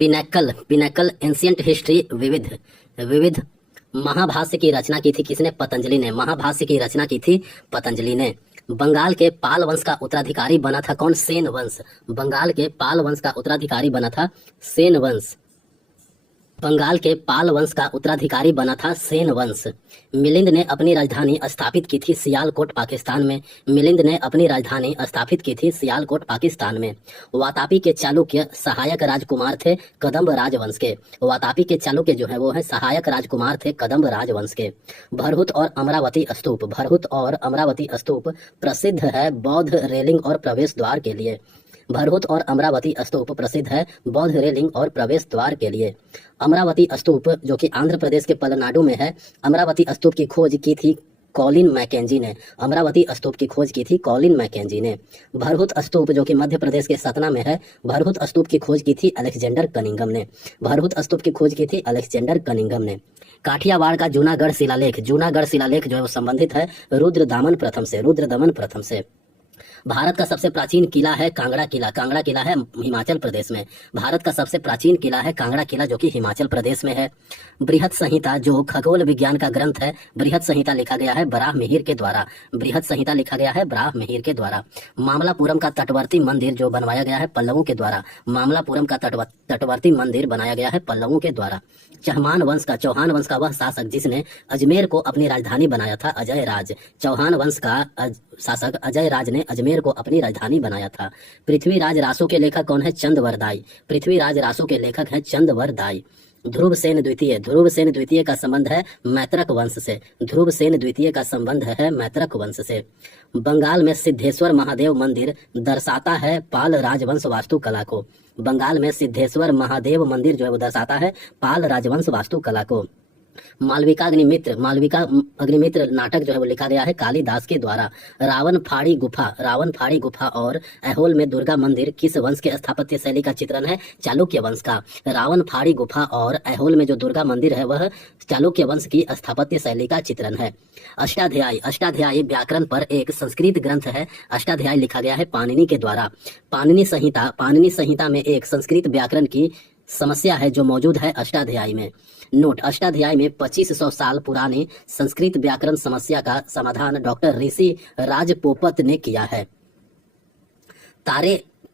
Pinnacle pinnacle ancient history विविध विविध महाभाष्य की रचना की थी किसने? पतंजलि ने। महाभाष्य की रचना की थी पतंजलि ने। बंगाल के पाल वंश का उत्तराधिकारी बना था कौन? सेन वंश। बंगाल के पाल वंश का उत्तराधिकारी बना था सेन वंश। बंगाल के पाल वंश का उत्तराधिकारी बना था सेन वंश। मिलिंद ने अपनी राजधानी स्थापित की थी सियालकोट पाकिस्तान में। मिलिंद ने अपनी राजधानी स्थापित की थी सियालकोट पाकिस्तान में। वातापी के चालुक्य सहायक राजकुमार थे कदम्ब राजवंश के। वातापी के चालुक्य जो है वो है सहायक राजकुमार थे कदम्ब राजवंश के। भरहुत और अमरावती स्तूप। भरहुत और अमरावती स्तूप प्रसिद्ध है बौद्ध रेलिंग और प्रवेश द्वार के लिए। भरहुत और अमरावती स्तूप प्रसिद्ध है बौद्ध रेलिंग और प्रवेश द्वार के लिए। अमरावती स्तूप जो कि आंध्र प्रदेश के पलनाडु में है, अमरावती स्तूप की खोज की थी कॉलिन मैकेंजी ने। अमरावती स्तूप की खोज की थी कॉलिन मैकेंजी ने। भरहुत स्तूप जो कि मध्य प्रदेश के सतना में है, भरहुत स्तूप की खोज की थी अलेक्जेंडर कनिंघम ने। भरहुत स्तूप की खोज की थी अलेक्जेंडर कनिंघम ने। काठियावाड़ का जूनागढ़ शिलालेख। जूनागढ़ शिलालेख जो है वो संबंधित है रुद्रदमन प्रथम से। रुद्रदमन प्रथम से। भारत का सबसे प्राचीन किला है कांगड़ा किला। कांगड़ा किला है हिमाचल प्रदेश में। भारत का सबसे प्राचीन किला है कांगड़ा किला जो कि हिमाचल प्रदेश में है। बृहत संहिता जो खगोल विज्ञान का ग्रंथ है, बृहत संहिता लिखा गया है बराहमिहिर के द्वारा। बृहत संहिता लिखा गया है बराहमिहिर के द्वारा। मामलापुरम का तटवर्ती मंदिर जो बनवाया गया है पल्लवों के द्वारा। मामलापुरम का तटवर्ती मंदिर बनाया गया है पल्लवों के द्वारा। चौहान वंश का वह शासक जिसने अजमेर को अपनी राजधानी बनाया था अजय राज। चौहान वंश का शासक अजय राज ने अजमेर को अपनी राजधानी बनाया था। पृथ्वीराज रासो के लेखक कौन है? चंदवरदाई। पृथ्वीराज रासो के लेखक हैं चंदवरदाई। ध्रुवसेन द्वितीय। ध्रुवसेन द्वितीय का संबंध है मैत्रक वंश से। ध्रुवसेन द्वितीय का संबंध है मैत्रक वंश से। बंगाल में सिद्धेश्वर महादेव मंदिर दर्शाता है पाल राजवंश वास्तुकला को। बंगाल में सिद्धेश्वर महादेव मंदिर जो है वो दर्शाता है पाल राजवंश वास्तुकला को। मालविका अग्निमित्र नाटक जो है वो लिखा गया है कालिदास के द्वारा। रावण फाड़ी गुफा और ऐहोल में दुर्गा मंदिर किस वंश के स्थापत्य शैली का चित्रण है? चालुक्य वंश का। रावण फाड़ी गुफा और ऐहोल में जो दुर्गा मंदिर है वह चालुक्य वंश की स्थापत्य शैली का चित्रण है। अष्टाध्यायी व्याकरण पर एक संस्कृत ग्रंथ है। अष्टाध्यायी लिखा गया है पाणिनि के द्वारा। पाणिनि संहिता में एक संस्कृत व्याकरण की समस्या है जो मौजूद है अष्टाध्यायी में। नोट: अष्टाध्यायी में 2500 साल पुरानी संस्कृत व्याकरण समस्या का समाधान डॉक्टर ऋषि राजपोपत ने किया है।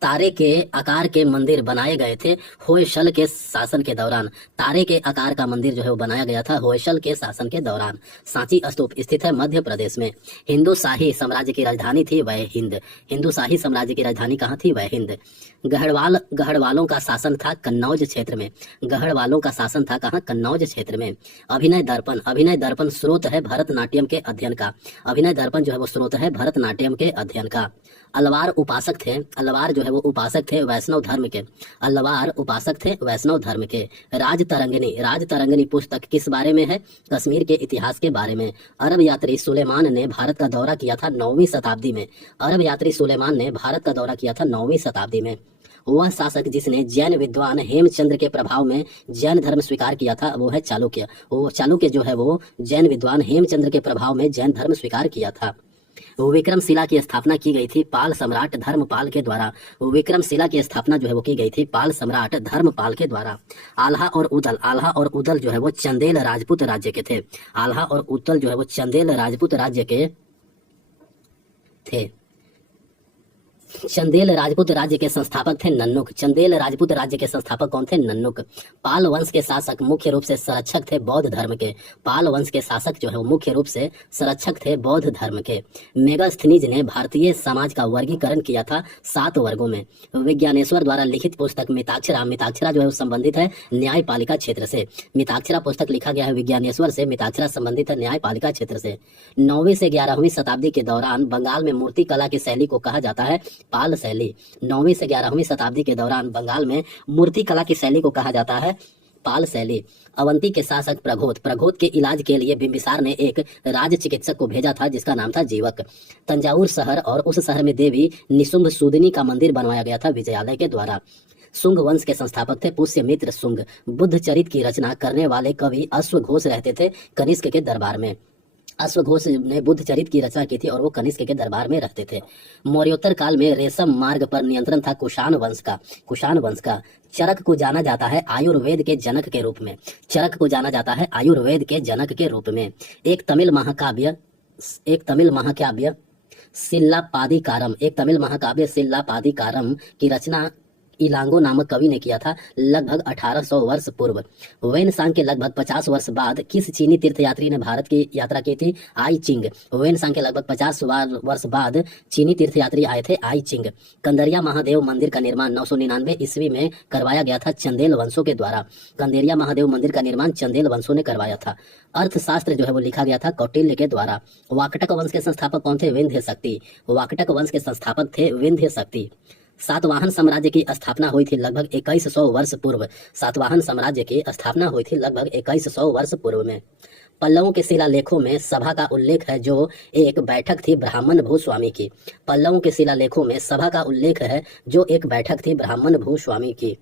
तारे के आकार के मंदिर बनाए गए थे होयसल के शासन के दौरान। तारे के आकार का मंदिर जो है वो बनाया गया था होयसल के शासन के दौरान। सांची स्तूप स्थित है मध्य प्रदेश में। हिंदू शाही साम्राज्य की राजधानी थी वह हिंद। हिंदू शाही साम्राज्य की राजधानी कहाँ थी? वह हिंद। गढ़वालों का शासन था कन्नौज क्षेत्र में। गढ़वालों का शासन था कहाँ? कन्नौज क्षेत्र में। अभिनय दर्पण स्रोत है भरतनाट्यम के अध्ययन का। अभिनय दर्पण जो है वो स्रोत है भरतनाट्यम के अध्ययन का। अलवार जो है वो उपासक थे वैष्णव धर्म के। अलवार उपासक थे वैष्णव धर्म के। राजतरंगिनी पुस्तक किस बारे में है? कश्मीर के इतिहास के बारे में। अरब यात्री सुलेमान ने भारत का दौरा किया था 9वीं शताब्दी में। अरब यात्री सुलेमान ने भारत का दौरा किया था 9वीं शताब्दी में। वह शासक जिसने जैन विद्वान हेमचंद्र के प्रभाव में जैन धर्म स्वीकार किया था वो है चालुक्य। वो चालुक्य जो है वो जैन विद्वान हेमचंद्र के प्रभाव में जैन धर्म स्वीकार किया था। विक्रमशिला की स्थापना की गई थी पाल सम्राट धर्मपाल के द्वारा। विक्रमशिला की स्थापना जो है वो की गई थी पाल सम्राट धर्मपाल के द्वारा। आल्हा और उदल जो है वो चंदेल राजपूत राज्य के थे। आल्हा और उदल जो है वो चंदेल राजपूत राज्य के थे। चंदेल राजपूत राज्य के संस्थापक थे नन्नुक। चंदेल राजपूत राज्य के संस्थापक कौन थे? नन्नुक। पाल वंश के शासक मुख्य रूप से संरक्षक थे बौद्ध धर्म के। पाल वंश के शासक जो है वो मुख्य रूप से संरक्षक थे बौद्ध धर्म के। मेगास्थनीज ने भारतीय समाज का वर्गीकरण किया था 7 वर्गों में। विज्ञानेश्वर द्वारा लिखित पुस्तक मिताक्षरा जो है वो संबंधित है न्यायपालिका क्षेत्र से। मिताक्षरा पुस्तक लिखा गया है विज्ञानेश्वर से। मिताक्षरा संबंधित है न्यायपालिका क्षेत्र से। 9वीं से 11वीं शताब्दी के दौरान बंगाल में मूर्ति कला की शैली को कहा जाता है पाल शैली। 9वीं से 11वीं शताब्दी के दौरान बंगाल में मूर्ति कला की शैली को कहा जाता है पाल शैली। अवंती के शासक प्रघोत के इलाज के लिए बिंबिसार ने एक राज चिकित्सक को भेजा था जिसका नाम था जीवक। तंजावुर शहर और उस शहर में देवी निशुंभ सूदिनी का मंदिर बनवाया गया था विजयालय के द्वारा। शुंग वंश के संस्थापक थे पुष्यमित्र शुंग। बुद्ध चरित की रचना करने वाले कवि अश्वघोष रहते थे कनिष्क के दरबार में। अश्वघोष ने बुद्ध चरित की रचना की थी और वो कनिष्क के दरबार में रहते थे। मौर्योत्तर काल में रेशम मार्ग पर नियंत्रण था कुषाण वंश का। चरक को जाना जाता है आयुर्वेद के जनक के रूप में। चरक को जाना जाता है आयुर्वेद के जनक के रूप में। एक तमिल महाकाव्य सिल्लापादिकारम की रचना इलांगो नामक कवि ने किया था लगभग 1800 वर्ष पूर्व। वेनसांग के लगभग 50 वर्ष बाद किस चीनी तीर्थयात्री ने भारत की यात्रा की थी? आई चिंग। वेनसांग के लगभग 50 वर्ष बाद चीनी तीर्थयात्री आए थे, आई चिंग। कंदरिया महादेव मंदिर का निर्माण 999 ईस्वी में करवाया गया था चंदेल वंशों के द्वारा। कंदेरिया महादेव मंदिर का निर्माण चंदेल वंशों ने करवाया था। अर्थशास्त्र जो है वो लिखा गया था कौटिल्य के द्वारा। वाकटक वंश के संस्थापक कौन थे? विंध्य शक्ति। वाकटक वंश के संस्थापक थे विंध्य शक्ति। सातवाहन साम्राज्य की स्थापना हुई थी लगभग 2100 वर्ष पूर्व। सातवाहन साम्राज्य की स्थापना हुई थी लगभग 2100 वर्ष पूर्व में। पल्लवों के शिलालेखों में सभा का उल्लेख है जो एक बैठक थी ब्राह्मण भूस्वामी की। पल्लवों के शिलालेखों में सभा का उल्लेख है जो एक बैठक थी ब्राह्मण भूस्वामी की।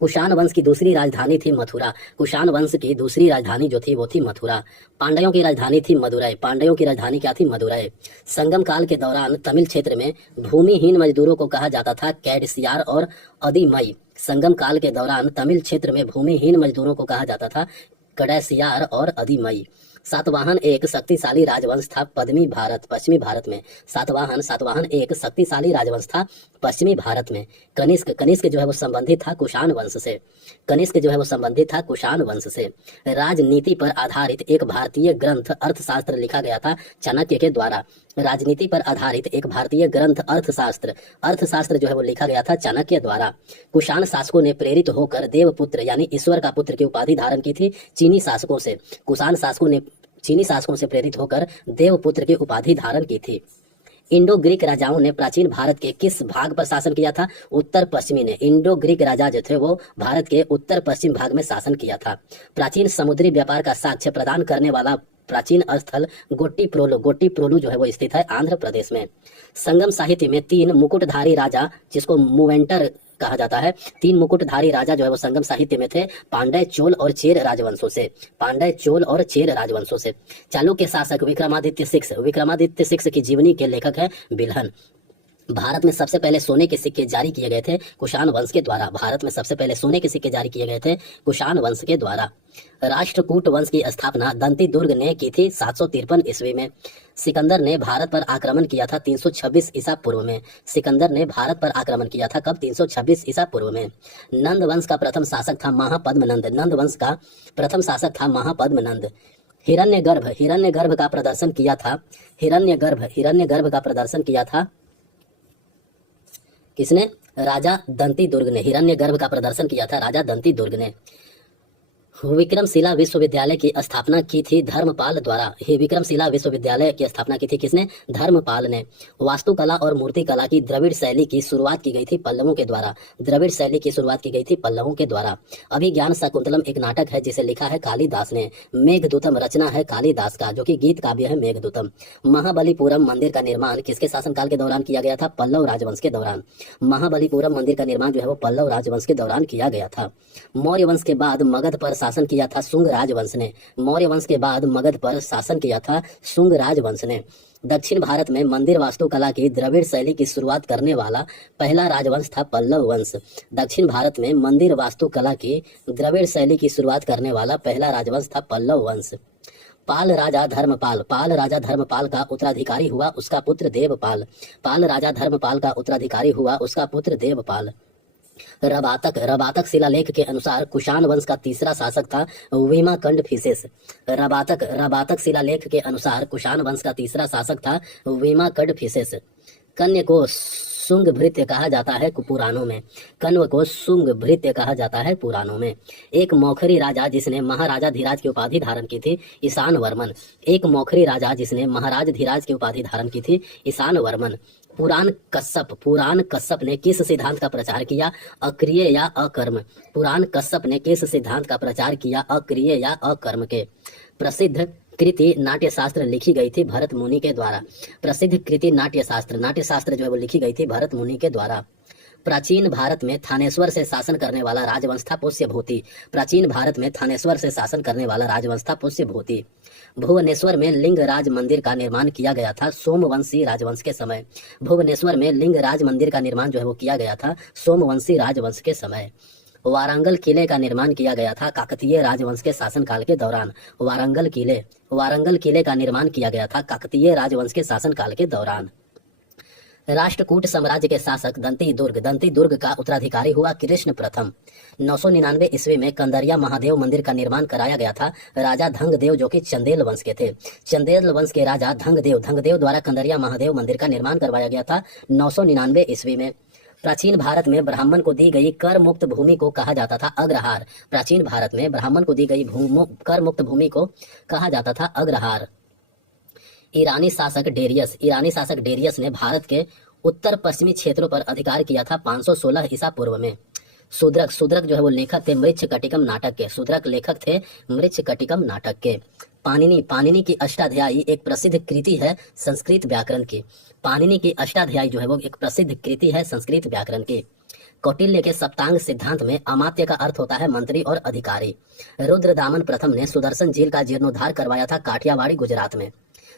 कुषाण वंश की दूसरी राजधानी थी मथुरा। कुषाण वंश की दूसरी राजधानी जो थी वो थी मथुरा। पांड्यों की राजधानी थी मदुरै। पांड्यों की राजधानी क्या थी? मदुरै। संगम काल के दौरान तमिल क्षेत्र में भूमिहीन मजदूरों को कहा जाता था कैडसियार और अदिमई। संगम काल के दौरान तमिल क्षेत्र में भूमिहीन मजदूरों को कहा जाता था कैडसियार और अदिमई। सातवाहन एक शक्तिशाली राजवंश था पश्चिमी भारत में। सातवाहन एक शक्तिशाली राजवंश था पश्चिमी भारत में। कनिष्क जो है वो संबंधित था कुषाण वंश से। राजनीति पर आधारित एक भारतीय ग्रंथ अर्थशास्त्र लिखा गया था चाणक्य के द्वारा। राजनीति पर आधारित एक भारतीय ग्रंथ अर्थशास्त्र जो है वो लिखा गया था चाणक्य द्वारा। कुषाण शासकों ने प्रेरित होकर देवपुत्र यानी ईश्वर का पुत्र की उपाधि धारण की थी चीनी शासकों से। कुषाण शासकों ने चीनी शासकों से प्रेरित होकर देवपुत्र की उपाधि धारण की थी। इंडो ग्रीक राजाओं ने प्राचीन भारत के किस भाग पर शासन किया था? उत्तर पश्चिमी ने। इंडो ग्रीक राजा जो थे वो भारत के उत्तर पश्चिम भाग में शासन किया था। प्राचीन समुद्री व्यापार का साक्ष्य प्रदान करने वाला प्राचीन स्थल गोट्टीप्रोलु जो है वो स्थित है आंध्र प्रदेश में। संगम साहित्य में 3 मुकुटधारी राजा जिसको मूवेंटर कहा जाता है, 3 मुकुटधारी राजा जो है वो संगम साहित्य में थे पांड्य, चोल और चेर राजवंशों से। चालुक्य शासक विक्रमादित्य सिक्स की जीवनी के लेखक है बिल्हन। भारत में सबसे पहले सोने के सिक्के जारी किए गए थे कुषाण वंश के द्वारा। राष्ट्रकूट वंश की स्थापना दंती दुर्ग ने की थी 753 ईस्वी में। सिकंदर ने भारत पर आक्रमण किया था 326 ईसा पूर्व में। कब? 326 ईसा पूर्व में। नंद वंश का प्रथम शासक था महापद्मनंद। हिरण्यगर्भ का प्रदर्शन किया था किसने? राजा दंती दुर्ग ने। हिरण्यगर्भ का प्रदर्शन किया था राजा दंती दुर्ग ने। विक्रमशिला विश्वविद्यालय की स्थापना की थी धर्मपाल द्वारा। विक्रमशिला विश्वविद्यालय की स्थापना की थी किसने? धर्मपाल ने। वास्तुकला और मूर्तिकला की द्रविड़ शैली की शुरुआत की गई थी पल्लवों के द्वारा। अभिज्ञान शाकुंतलम एक नाटक है जिसे लिखा है कालिदास ने। मेघदूतम रचना है कालिदास का जो कि गीत काव्य है मेघदूतम। महाबलीपुरम मंदिर का निर्माण किसके शासनकाल के दौरान किया गया था? पल्लव राजवंश के दौरान। महाबलीपुरम मंदिर का निर्माण जो है वो पल्लव राजवंश के दौरान किया गया था। मौर्य वंश के बाद मगध पर शासन किया था शुंग राजवंश ने। दक्षिण भारत में मंदिर वास्तुकला की द्रविड़ शैली की शुरुआत करने वाला पहला राजवंश था पल्लव वंश। पाल राजा धर्मपाल का उत्तराधिकारी हुआ उसका पुत्र देवपाल। रबातक शिलालेख के अनुसार कुषाण वंश का तीसरा शासक था विमाकंडफिसेस। कन्या को शुंग भृत्य कहा जाता है पुराणों में। एक मौखरी राजा जिसने महाराजा धीराज की उपाधि धारण की थी ईशान वर्मन। पुराण कश्यप ने किस सिद्धांत का प्रचार किया? अक्रिय या अकर्म के। प्रसिद्ध कृति नाट्यशास्त्र लिखी गई थी भरत मुनि के द्वारा। नाट्यशास्त्र जो है वो लिखी गई थी भरत मुनि के द्वारा। प्राचीन भारत में थानेश्वर से शासन करने वाला राजवंश था पुष्यभूति। प्राचीन भारत में थानेश्वर से शासन करने वाला राजवंश था पुष्यभूति। भुवनेश्वर में लिंगराज मंदिर का निर्माण किया गया था सोमवंशी राजवंश के समय। भुवनेश्वर में लिंगराज मंदिर का निर्माण जो है वो किया गया था सोमवंशी राजवंश के समय। वारंगल किले का निर्माण किया गया था काकतीय राजवंश के शासनकाल के दौरान। वारंगल किले का निर्माण किया गया था काकतीय राजवंश के शासनकाल के दौरान। राष्ट्रकूट साम्राज्य के शासक दंती दुर्ग का उत्तराधिकारी हुआ कृष्ण प्रथम। 999 ईस्वी में कंदरिया महादेव मंदिर का निर्माण कराया गया था राजा धंगदेव जो कि चंदेल वंश के थे। चंदेल वंश के राजा धंगदेव द्वारा कंदरिया महादेव मंदिर का निर्माण करवाया गया था 999 ईस्वी में। प्राचीन भारत में ब्राह्मण को दी गई कर मुक्त भूमि को कहा जाता था अग्रहार। प्राचीन भारत में ब्राह्मण को दी गई कर मुक्त भूमि को कहा जाता था अग्रहार। ईरानी शासक डेरियस ने भारत के उत्तर पश्चिमी क्षेत्रों पर अधिकार किया था 516 ईसा पूर्व में। शूद्रक जो है वो लेखक थे मृच्छकटिकम नाटक के। शूद्रक लेखक थे मृच्छकटिकम नाटक के। पाणिनि की अष्टाध्यायी एक प्रसिद्ध कृति है संस्कृत व्याकरण की। पाणिनि की अष्टाध्यायी जो है वो एक प्रसिद्ध कृति है संस्कृत व्याकरण की। कौटिल्य के सप्तांग सिद्धांत में अमात्य का अर्थ होता है मंत्री और अधिकारी। रुद्रदामन प्रथम ने सुदर्शन झील का जीर्णोद्धार करवाया था काठियावाड़ी गुजरात में।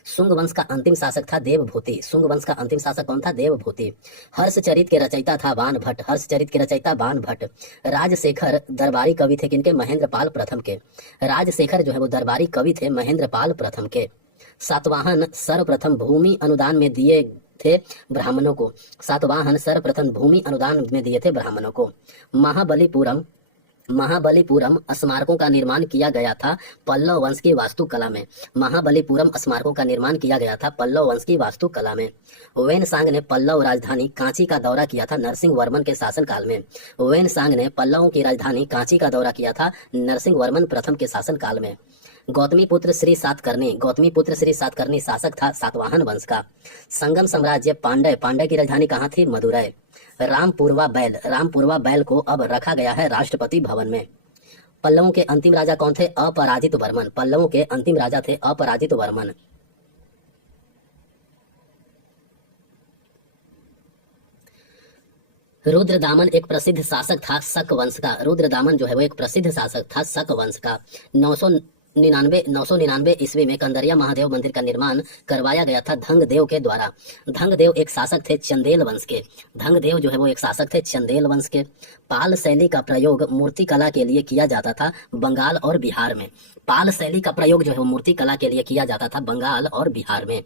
शुंग वंश का अंतिम शासक था देवभूति। शुंग वंश का अंतिम शासक कौन था? देवभूति। हर्षचरित के रचयिता था बाण भट्ट। राजशेखर दरबारी कवि थे किनके? महेंद्रपाल प्रथम के। राजशेखर जो है वो दरबारी कवि थे महेंद्रपाल प्रथम के। सातवाहन सर्वप्रथम भूमि अनुदान में दिए थे ब्राह्मणों को। सातवाहन सर्वप्रथम भूमि अनुदान में दिए थे ब्राह्मणों को। महाबलीपुरम स्मारकों का निर्माण किया गया था पल्लव वंश की वास्तुकला में। महाबलीपुरम स्मारकों का निर्माण किया गया था पल्लव वंश की वास्तुकला में। वेनसांग ने पल्लव राजधानी कांची का दौरा किया था नरसिंह वर्मन के शासनकाल में। वेनसांग ने पल्लवों की राजधानी कांची का दौरा किया था नरसिंह वर्मन प्रथम के शासनकाल में। गौतमीपुत्र श्री सातकर्णी शासक था सातवाहन वंश का। संगम साम्राज्य पांड्य की राजधानी कहाँ थी? मदुरै। रामपुरवा बैल को अब रखा गया है राष्ट्रपति भवन में। पल्लवों के अंतिम राजा कौन थे? अपराजित वर्मन। पल्लवों के अंतिम राजा थे अपराजित वर्मन। रुद्रदामन एक प्रसिद्ध शासक था शक वंश का। रुद्रदामन जो है वो एक प्रसिद्ध शासक था शक वंश का। 999 ईस्वी में कंदरिया महादेव मंदिर का निर्माण करवाया गया था धंगदेव के द्वारा। धंगदेव एक शासक थे चंदेल वंश के। धंगदेव जो है वो एक शासक थे चंदेल वंश के। पाल शैली का प्रयोग मूर्ति कला के लिए किया जाता था बंगाल और बिहार में। पाल शैली का प्रयोग जो है वो मूर्ति कला के लिए किया जाता था बंगाल और बिहार में।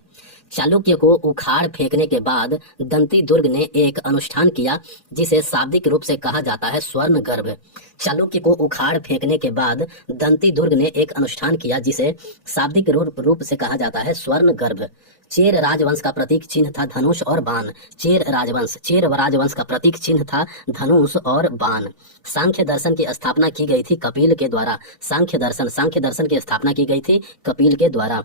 चालुक्य को उखाड़ फेंकने के बाद दंती दुर्ग ने एक अनुष्ठान किया जिसे शाब्दिक रूप से कहा जाता है स्वर्ण गर्भ। चालुक्य को उखाड़ फेंकने के बाद दंती दुर्ग ने एक अनुष्ठान किया जिसे शाब्दिक रूप से कहा जाता है स्वर्ण गर्भ। चेर राजवंश का प्रतीक चिन्ह था धनुष और बाण। चेर राजवंश का प्रतीक चिन्ह था धनुष और बाण। सांख्य दर्शन की स्थापना की गई थी कपिल के द्वारा। सांख्य दर्शन की स्थापना की गई थी कपिल के द्वारा।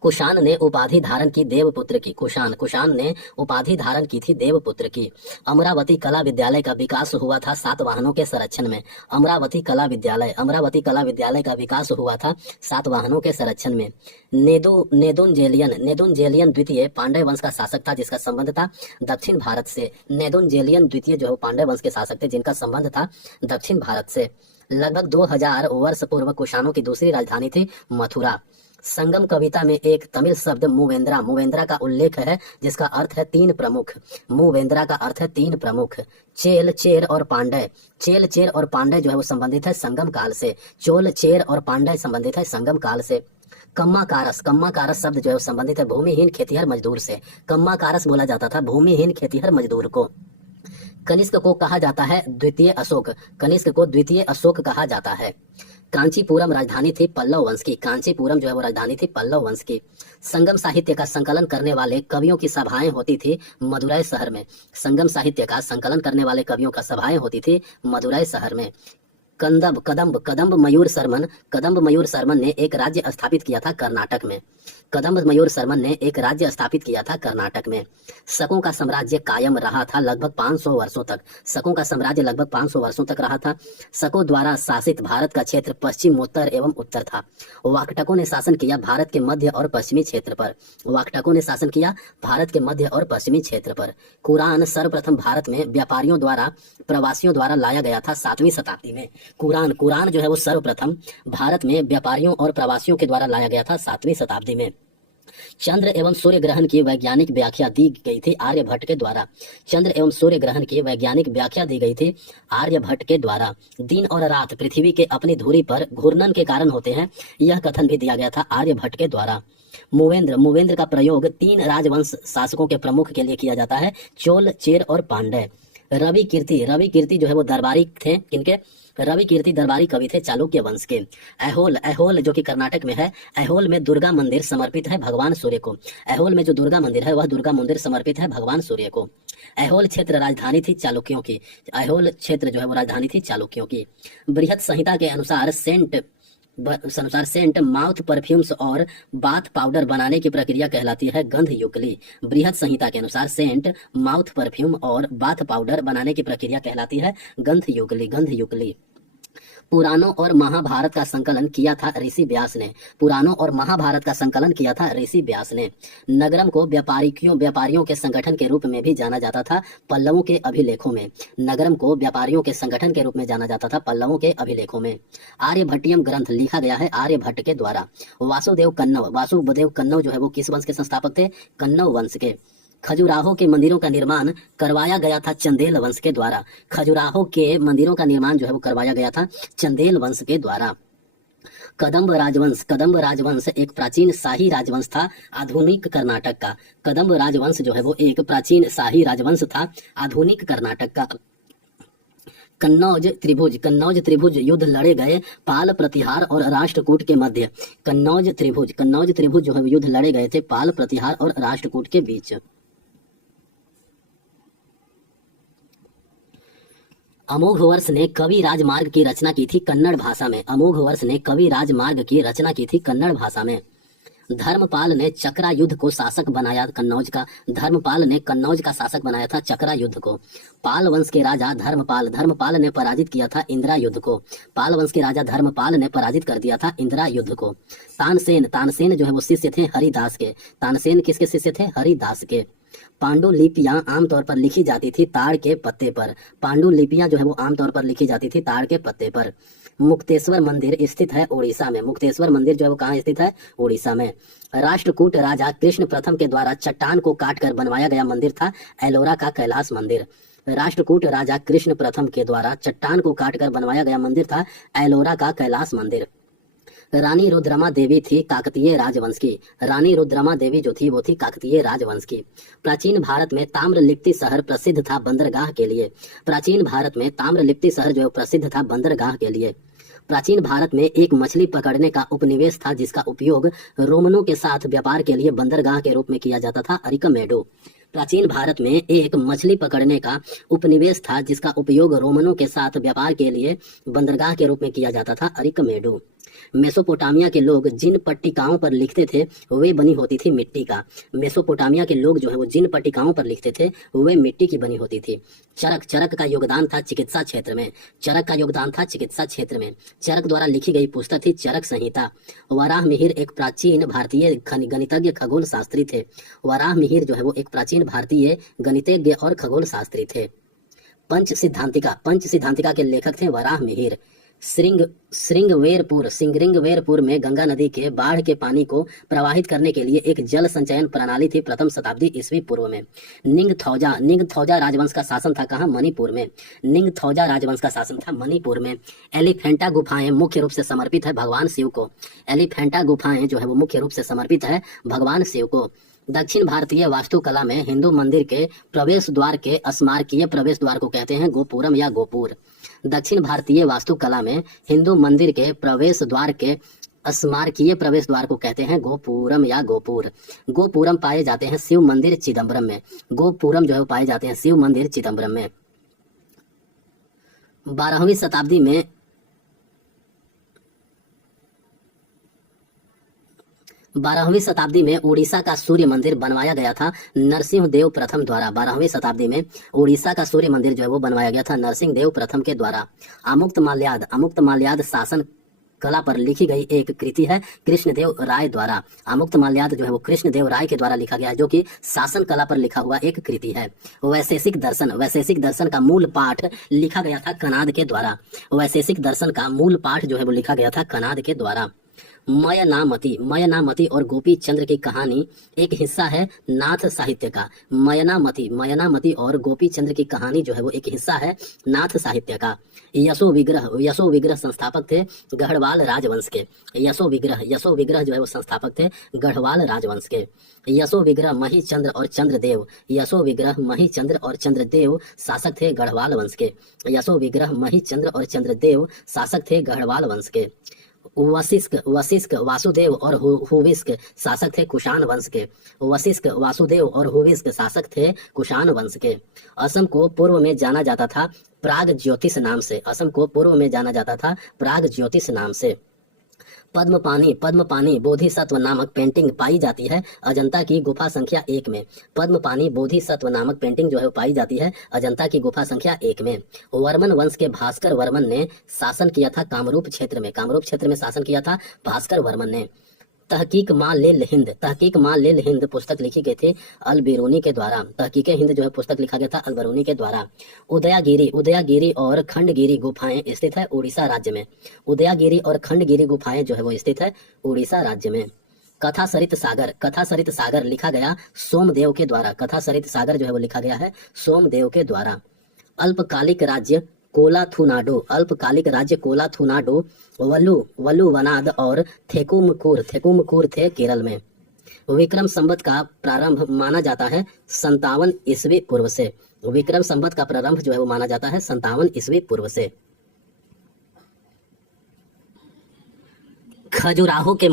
कुषाण ने उपाधि धारण की देवपुत्र की। कुषाण ने उपाधि धारण की थी देवपुत्र की। अमरावती कला विद्यालय का विकास हुआ था सातवाहनों के संरक्षण में। अमरावती कला विद्यालय का विकास हुआ था सातवाहनों के संरक्षण में। नेदुनजेलियन द्वितीय पांड्य वंश का शासक था जिसका संबंध था दक्षिण भारत से। नेदुनजेलियन द्वितीय जो पांड्य वंश के शासक थे जिनका संबंध था दक्षिण भारत से। लगभग 2000 वर्ष पूर्व कुषाणों की दूसरी राजधानी थी मथुरा। संगम कविता में एक तमिल शब्द मुवेंद्रा का उल्लेख है जिसका अर्थ है तीन प्रमुख। मुवेंद्रा का अर्थ है तीन प्रमुख। चेर और पांड्य जो है वो संबंधित है संगम काल से। चेर और पांड्य संबंधित है संगम काल से। कम्मा कारस शब्द जो है संबंधित है भूमिहीन खेतिहर मजदूर से। कम्मा कारस बोला जाता था भूमिहीन खेतिहर मजदूर को। कनिष्क को कहा जाता है द्वितीय अशोक। कनिष्क को द्वितीय अशोक कहा जाता है। कांचीपुरम राजधानी थी पल्लव वंश की। कांचीपुरम जो है वो राजधानी थी पल्लव वंश की। संगम साहित्य का संकलन करने वाले कवियों की सभाएं होती थी मदुरै शहर में। संगम साहित्य का संकलन करने वाले कवियों का सभाएं होती थी मदुरै शहर में। कदम्ब मयूर शर्मन ने एक राज्य स्थापित किया था कर्नाटक में। कदम्ब मयूर शर्मन ने एक राज्य स्थापित किया था कर्नाटक में। शकों का साम्राज्य कायम रहा था लगभग 500 वर्षों तक। शकों का साम्राज्य लगभग 500 वर्षों तक रहा था। शकों द्वारा शासित भारत का क्षेत्र पश्चिम, उत्तर एवं उत्तर था। वाकटकों ने शासन किया भारत के मध्य और पश्चिमी क्षेत्र पर। वाकटकों ने शासन किया भारत के मध्य और पश्चिमी क्षेत्र पर। कुरान सर्वप्रथम भारत में व्यापारियों द्वारा, प्रवासियों द्वारा लाया गया था 7वीं शताब्दी में। कुरान जो है वो सर्वप्रथम भारत में व्यापारियों और प्रवासियों के द्वारा लाया गया था 7वीं शताब्दी में। चंद्र एवं सूर्य ग्रहण की वैज्ञानिक व्याख्या दी गई थी आर्यभट्ट के द्वारा। चंद्र एवं सूर्य ग्रहण की वैज्ञानिक व्याख्या दी गई थी आर्यभट्ट के द्वारा। दिन और रात पृथ्वी के अपनी धुरी पर घूर्णन के कारण होते हैं, यह कथन भी दिया गया था आर्यभट्ट के द्वारा। मूवेंद्र का प्रयोग 3 राजवंश शासकों के प्रमुख के लिए किया जाता है, चोल, चेर और पांड्य। रवि कीर्ति जो है वो दरबारी थे। किनके? रवि कीर्ति दरबारी कवि थे चालुक्य वंश के। ऐहोल जो कि कर्नाटक में है, ऐहोल में दुर्गा मंदिर समर्पित है भगवान सूर्य को। ऐहोल में जो दुर्गा मंदिर है वह दुर्गा मंदिर समर्पित है भगवान सूर्य को। ऐहोल क्षेत्र राजधानी थी चालुक्यों की। ऐहोल क्षेत्र जो है वो राजधानी थी चालुक्यों की। बृहत संहिता के अनुसार सेंट, माउथ परफ्यूम्स और बाथ पाउडर बनाने की प्रक्रिया कहलाती है गंध युगली। बृहत संहिता के अनुसार सेंट, माउथ परफ्यूम और बाथ पाउडर बनाने की प्रक्रिया कहलाती है गंध युगली। पुराणों और महाभारत का संकलन किया था ऋषि व्यास ने। नगरम को व्यापारियों के संगठन के रूप में भी जाना जाता था पल्लवों के अभिलेखों में। नगरम को व्यापारियों के संगठन के रूप में जाना जाता था पल्लवों के अभिलेखों में। आर्यभट्टियम ग्रंथ लिखा गया है आर्यभट्ट के द्वारा। वासुदेव कन्नव जो है वो किस वंश के संस्थापक थे? कन्नव वंश के। खजुराहो के मंदिरों का निर्माण करवाया गया था चंदेल वंश के द्वारा। खजुराहो के मंदिरों का निर्माण जो है वो करवाया गया था चंदेल वंश के द्वारा। कदम्ब राजवंश एक प्राचीन शाही राजवंश था आधुनिक कर्नाटक का। कदम्ब राजवंश जो है वो एक प्राचीन शाही राजवंश था आधुनिक कर्नाटक का। कन्नौज त्रिभुज युद्ध लड़े गए पाल, प्रतिहार और राष्ट्रकूट के मध्य। कन्नौज त्रिभुज जो है युद्ध लड़े गए थे पाल, प्रतिहार और राष्ट्रकूट के बीच। अमोघ वर्ष ने कवि राजमार्ग की रचना की थी कन्नड़ भाषा में। धर्मपाल ने चक्रा युद्ध को शासक बनाया कन्नौज का। धर्मपाल ने कन्नौज का शासक बनाया था चक्रा युद्ध को। पाल वंश के राजा धर्मपाल ने पराजित किया था इंदिरा युद्ध को। पाल वंश के राजा धर्मपाल ने पराजित कर दिया था इंदिरा युद्ध को। तानसेन जो है वो शिष्य थे हरिदास के। तानसेन किसके शिष्य थे? हरिदास के। पांडुलिपियां आमतौर पर लिखी जाती थी ताड़ के पत्ते पर। पांडुलिपियां जो है वो आमतौर पर लिखी जाती थी ताड़ के पत्ते पर। मुक्तेश्वर मंदिर स्थित है उड़ीसा में। मुक्तेश्वर मंदिर जो है वो कहाँ स्थित है? उड़ीसा में। राष्ट्रकूट राजा कृष्ण प्रथम के द्वारा चट्टान को काटकर बनवाया गया मंदिर था एलोरा का कैलाश मंदिर। राष्ट्रकूट राजा कृष्ण प्रथम के द्वारा चट्टान को काटकर बनवाया गया मंदिर था एलोरा का कैलाश मंदिर। रानी रुद्रमा देवी थी काकतीय राजवंश की। रानी रुद्रमा देवी जो थी वो थी काकतीय राजवंश की। प्राचीन भारत में ताम्रलिप्ति शहर प्रसिद्ध था बंदरगाह के लिए। प्राचीन भारत में ताम्रलिप्ति शहर जो प्रसिद्ध था बंदरगाह के लिए। प्राचीन भारत में एक मछली पकड़ने का उपनिवेश था जिसका उपयोग रोमनों के साथ व्यापार के लिए बंदरगाह के रूप में किया जाता था अरिकमेडो। प्राचीन भारत में एक मछली पकड़ने का उपनिवेश था जिसका उपयोग रोमनों के साथ व्यापार के लिए बंदरगाह के रूप में किया जाता था अरिकमेडो। मेसोपोटामिया के लोग जिन पट्टिकाओं पर लिखते थे वे बनी होती थी मिट्टी का। मेसोपोटामिया के लोग जो है वो जिन पट्टिकाओं पर लिखते थे वे मिट्टी की बनी होती थी। चरक का योगदान था चिकित्सा क्षेत्र में। चरक द्वारा लिखी गई पुस्तक थी चरक संहिता। वराह मिहिर एक प्राचीन भारतीय गणितज्ञ खगोल शास्त्री थे। वराह मिहिर जो है वो एक प्राचीन भारतीय गणितज्ञ और खगोल शास्त्री थे। पंच सिद्धांतिका के लेखक थे वराह मिहिर। श्रृंगवेरपुर में गंगा नदी के बाढ़ के पानी को प्रवाहित करने के लिए एक जल संचयन प्रणाली थी प्रथम शताब्दी ईस्वी पूर्व में। निंगथौजा राजवंश का शासन था कहाँ? मणिपुर में। निंगथौजा राजवंश का शासन था मणिपुर में। एलिफेंटा गुफाएं मुख्य रूप से समर्पित है भगवान शिव को। एलिफेंटा गुफाएं जो है वो मुख्य रूप से समर्पित है भगवान शिव को। दक्षिण भारतीय वास्तुकला में हिंदू मंदिर के प्रवेश द्वार के स्मारकीय प्रवेश द्वार को कहते हैं गोपुरम या गोपुर। दक्षिण भारतीय वास्तुकला में हिंदू मंदिर के प्रवेश द्वार के स्मारकीय प्रवेश द्वार को कहते हैं गोपुरम या गोपुर। गोपुरम पाए जाते हैं शिव मंदिर चिदम्बरम में। गोपुरम जो है पाए जाते हैं शिव मंदिर चिदम्बरम में। 12वीं 12वीं शताब्दी में उड़ीसा का सूर्य मंदिर बनवाया गया था नरसिंह देव प्रथम द्वारा। 12वीं शताब्दी में उड़ीसा का सूर्य मंदिर जो है वो बनवाया गया था नरसिंह देव प्रथम के द्वारा। अमुक्त माल्याद शासन कला पर लिखी गई एक कृति है कृष्णदेव राय द्वारा। अमुक्त माल्याद जो है वो कृष्णदेव राय के द्वारा लिखा गया है, जो कि शासन कला पर लिखा हुआ एक कृति है। वैशेषिक दर्शन का मूल पाठ लिखा गया था कनाद के द्वारा। वैशेषिक दर्शन का मूल पाठ जो है वो लिखा गया था कनाद के द्वारा। मयनामती और गोपी चंद्र की कहानी एक हिस्सा है नाथ साहित्य का। मयनामती और गोपी चंद्र की कहानी जो है वो एक हिस्सा है नाथ साहित्य का। यशो विग्रह संस्थापक थे गढ़वाल राजवंश के। यशो विग्रह जो है वो संस्थापक थे गढ़वाल राजवंश के। यशो विग्रह महीचंद्र और चंद्रदेव शासक थे गढ़वाल वंश के। यशो विग्रह महीचंद्र और चंद्रदेव शासक थे गढ़वाल वंश के। वशिष्ठ वासुदेव और हुविस्क शासक थे कुषाण वंश के। वशिष्ठ वासुदेव और हुविस्क शासक थे कुषाण वंश के। असम को पूर्व में जाना जाता था प्राग ज्योतिष नाम से। असम को पूर्व में जाना जाता था प्राग ज्योतिष नाम से। पद्मपानी बोधिसत्व नामक पेंटिंग पाई जाती है अजंता की गुफा संख्या 1 में। पद्मपानी बोधिसत्व नामक पेंटिंग जो है पाई जाती है अजंता की गुफा संख्या 1 में। वर्मन वंश के भास्कर वर्मन ने शासन किया था कामरूप क्षेत्र में शासन किया था भास्कर वर्मन ने। तहकीक मां लिल हिंद पुस्तक लिखी गई थी अल बिरूनी के द्वारा। तहकीक हिंद जो है पुस्तक लिखा गया था अल बिरूनी के द्वारा। उदयगिरी और खंडगिरी गुफाएं स्थित है उड़ीसा राज्य में। उदयगिरी और खंडगिरी गुफाएं जो है वो स्थित है उड़ीसा राज्य में। कथा सरित सागर लिखा गया सोमदेव के द्वारा। कथा सरित सागर जो है वो लिखा गया है सोमदेव के द्वारा। अल्पकालिक राज्य कोलाथुनाडो वलुवनाद और थेकुमकुर थे केरल में। विक्रम संवत का प्रारंभ माना जाता है 57 ईस्वी पूर्व से। विक्रम संवत का प्रारंभ जो है वो माना जाता है 57 ईस्वी पूर्व से। खजुराहो के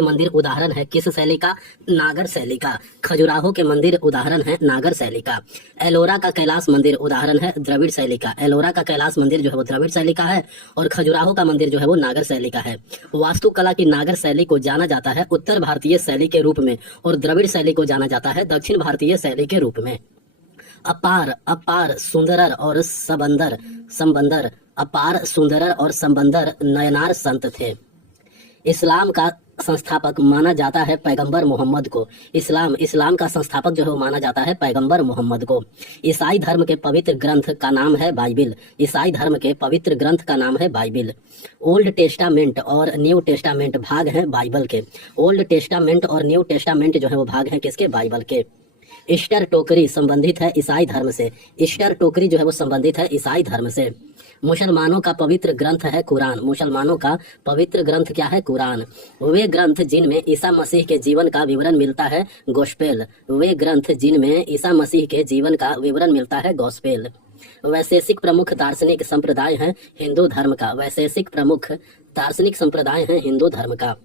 मंदिर उदाहरण है किस शैली का? नागर शैली का। खजुराहो के मंदिर उदाहरण है नागर शैली का। एलोरा का कैलाश मंदिर उदाहरण है द्रविड़ शैली का। एलोरा का कैलाश मंदिर जो है वो द्रविड़ शैली का है और खजुराहो का मंदिर जो है वो नागर शैली का है। वास्तुकला की नागर शैली को जाना जाता है उत्तर भारतीय शैली के रूप में और द्रविड़ शैली को जाना जाता है दक्षिण भारतीय शैली के रूप में। अपार सुंदरर और संबंदर नयनार संत थे। इस्लाम का संस्थापक माना जाता है पैगंबर मोहम्मद को। इस्लाम का संस्थापक जो है वो माना जाता है पैगंबर मोहम्मद को। ईसाई धर्म के पवित्र ग्रंथ का नाम है बाइबिल। ओल्ड टेस्टामेंट और न्यू टेस्टामेंट भाग हैं बाइबल के। ओल्ड टेस्टामेंट और न्यू टेस्टामेंट जो है वो भाग हैं किसके? बाइबल के। ईस्टर टोकरी संबंधित है ईसाई धर्म से। ईस्टर टोकरी जो है वो संबंधित है ईसाई धर्म से। मुसलमानों का पवित्र ग्रंथ है कुरान। मुसलमानों का पवित्र ग्रंथ क्या है? कुरान। वे ग्रंथ जिनमें ईसा मसीह के जीवन का विवरण मिलता है गॉस्पेल। वे ग्रंथ जिनमें ईसा मसीह के जीवन का विवरण मिलता है गॉस्पेल। वैशेषिक प्रमुख दार्शनिक संप्रदाय है हिंदू धर्म का। वैशेषिक प्रमुख दार्शनिक संप्रदाय है हिंदू धर्म का।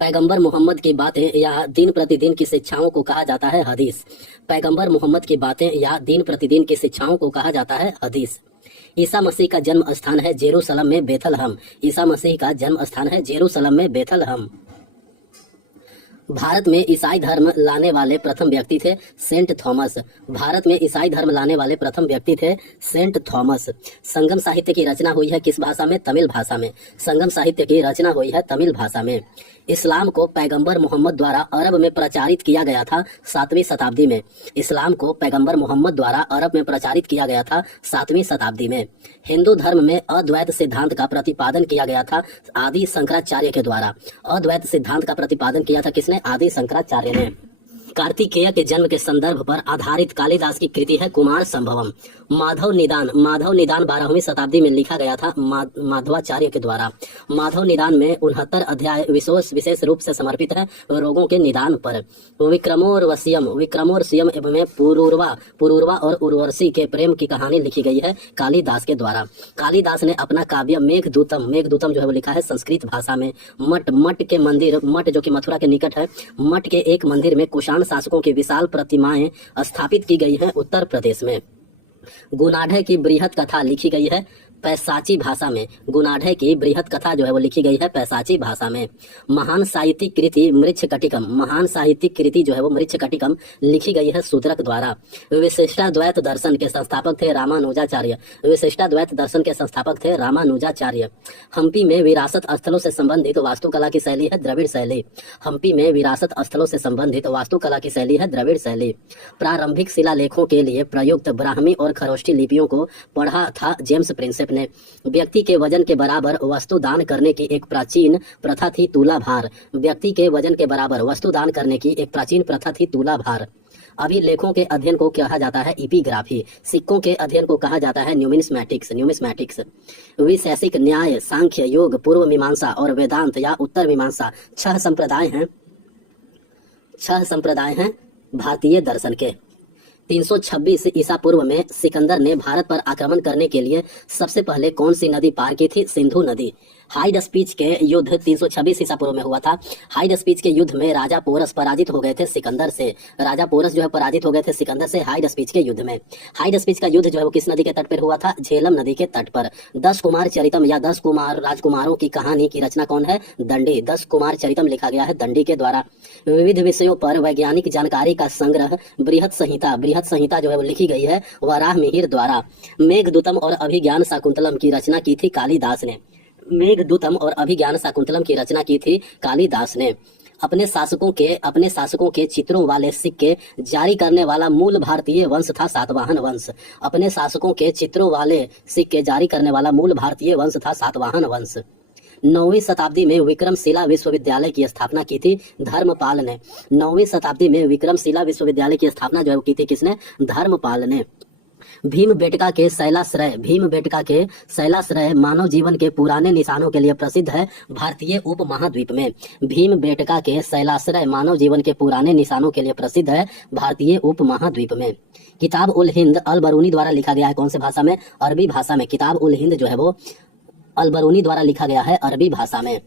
पैगंबर मोहम्मद की बातें या दिन प्रतिदिन की शिक्षाओं को कहा जाता है हदीस। पैगंबर मोहम्मद की बातें या दिन प्रतिदिन की शिक्षाओं को कहा जाता है हदीस। ईसा मसीह का जन्म स्थान है जेरूसलम में बेथलहम। ईसा मसीह का जन्म स्थान है जेरूसलम में बेथलहम। भारत में ईसाई धर्म लाने वाले प्रथम व्यक्ति थे सेंट थॉमस। भारत में ईसाई धर्म लाने वाले प्रथम व्यक्ति थे सेंट थॉमस। संगम साहित्य की रचना हुई है किस भाषा में? तमिल भाषा में। संगम साहित्य की रचना हुई है तमिल भाषा में। इस्लाम को पैगंबर मोहम्मद द्वारा अरब में प्रचारित किया गया था 7वीं शताब्दी में। इस्लाम को पैगंबर मोहम्मद द्वारा अरब में प्रचारित किया गया था 7वीं शताब्दी में। हिंदू धर्म में अद्वैत सिद्धांत का प्रतिपादन किया गया था आदि शंकराचार्य के द्वारा। अद्वैत सिद्धांत का प्रतिपादन किया था किसने? आदि शंकराचार्य ने। कार्तिकेय के जन्म के संदर्भ पर आधारित कालिदास की कृति है कुमार संभवम। माधव निदान 12वीं शताब्दी में लिखा गया था माधवाचार्य के द्वारा। माधव निदान में 69 अध्याय विशेष रूप से समर्पित है रोगों के निदान पर। विक्रमोर्वशीयम एवं पुरूरवा और उर्वशी के प्रेम की कहानी लिखी गई है कालिदास के द्वारा। कालिदास ने अपना काव्य मेघदूतम जो है वो लिखा है संस्कृत भाषा में। मठ के मंदिर, मठ जो कि मथुरा के निकट है, मठ के एक मंदिर में कुषाण शासकों की विशाल प्रतिमाएं स्थापित की गई हैं उत्तर प्रदेश में। गुनाढ़े की बृहत कथा लिखी गई है पैसाची भाषा में। गुणाढ़े की बृहत कथा जो है वो लिखी गई है पैसाची भाषा में। महान साहित्यिक कृति मृच्छकटिकम, महान साहित्यिक कृति जो है वो मृच्छकटिकम लिखी गई है शूद्रक द्वारा। विशिष्टाद्वैत दर्शन के संस्थापक थे रामानुजाचार्य, विशिष्टाद्वैत दर्शन के संस्थापक थे रामानुजाचार्य। हम्पी में विरासत स्थलों से संबंधित वास्तुकला की शैली है द्रविड़ शैली। हम्पी में विरासत स्थलों से संबंधित वास्तुकला की शैली है द्रविड़ शैली। प्रारंभिक शिलालेखों के लिए प्रयुक्त ब्राह्मी और खरोष्ठी लिपियों को पढ़ा था जेम्स प्रिंसेप ने। व्यक्ति के वजन के बराबर वस्तु दान करने की एक प्राचीन प्रथा थी तूलाभार। व्यक्ति के वजन के बराबर वस्तु दान करने की एक प्राचीन प्रथा थी तूलाभार। अभिलेखों के अध्ययन को कहा जाता है इपिग्राफी। सिक्कों के अध्ययन को कहा जाता है न्यूमिस्मैटिक्स, न्यूमिस्मैटिक्स। वैशेषिक न्याय, सांख्य, योग, पूर्व मीमांसा और वेदांत या उत्तर मीमांसा छह संप्रदाय हैं भारतीय दर्शन के। 326 ईसा पूर्व में सिकंदर ने भारत पर आक्रमण करने के लिए सबसे पहले कौन सी नदी पार की थी? सिंधु नदी। हाइड स्पीच के युद्ध 326 ईसा पूर्व में हुआ था। हाइड स्पीच के युद्ध में राजा पोरस पराजित हो गए थे सिकंदर से। राजा पोरस जो है पराजित हो गए थे सिकंदर से हाइड स्पीच के युद्ध में। हाइड स्पीच का युद्ध जो है वो किस नदी के तट पर हुआ था? झेलम नदी के तट पर। 10 कुमार चरितम या 10 कुमार राजकुमारों की कहानी की रचना कौन है? दंडी। 10 कुमार चरितम लिखा गया है दंडी के द्वारा। विविध विषयों पर वैज्ञानिक जानकारी का संग्रह बृहत संहिता जो है वो लिखी गई है वराह मिहिर द्वारा। मेघदूतम और अभिज्ञान शाकुंतलम की रचना की थी कालिदास ने। मेघदूतम और अभिज्ञान शाकुंतलम की रचना की थी कालिदास ने। अपने शासकों के चित्रों वाले सिक्के जारी करने वाला मूल भारतीय वंश था सातवाहन वंश। अपने शासकों के चित्रों वाले सिक्के जारी करने वाला मूल भारतीय वंश था सातवाहन वंश। 9वीं शताब्दी में विक्रमशिला विश्वविद्यालय की स्थापना की थी धर्मपाल ने। 9वीं शताब्दी में विक्रमशिला विश्वविद्यालय की स्थापना जो है की थी किसने? धर्मपाल ने। भीमबेटका के शैलाश्रय मानव जीवन के पुराने निशानों के लिए प्रसिद्ध है भारतीय उपमहाद्वीप में। भीमबेटका के शैलाश्रय मानव जीवन के पुराने निशानों के लिए प्रसिद्ध है भारतीय उपमहाद्वीप में। किताब उल हिंद अल बरूनी द्वारा लिखा गया है कौन से भाषा में? अरबी भाषा में। किताब उल हिंद जो है वो अल बरूनी द्वारा लिखा गया है अरबी भाषा में।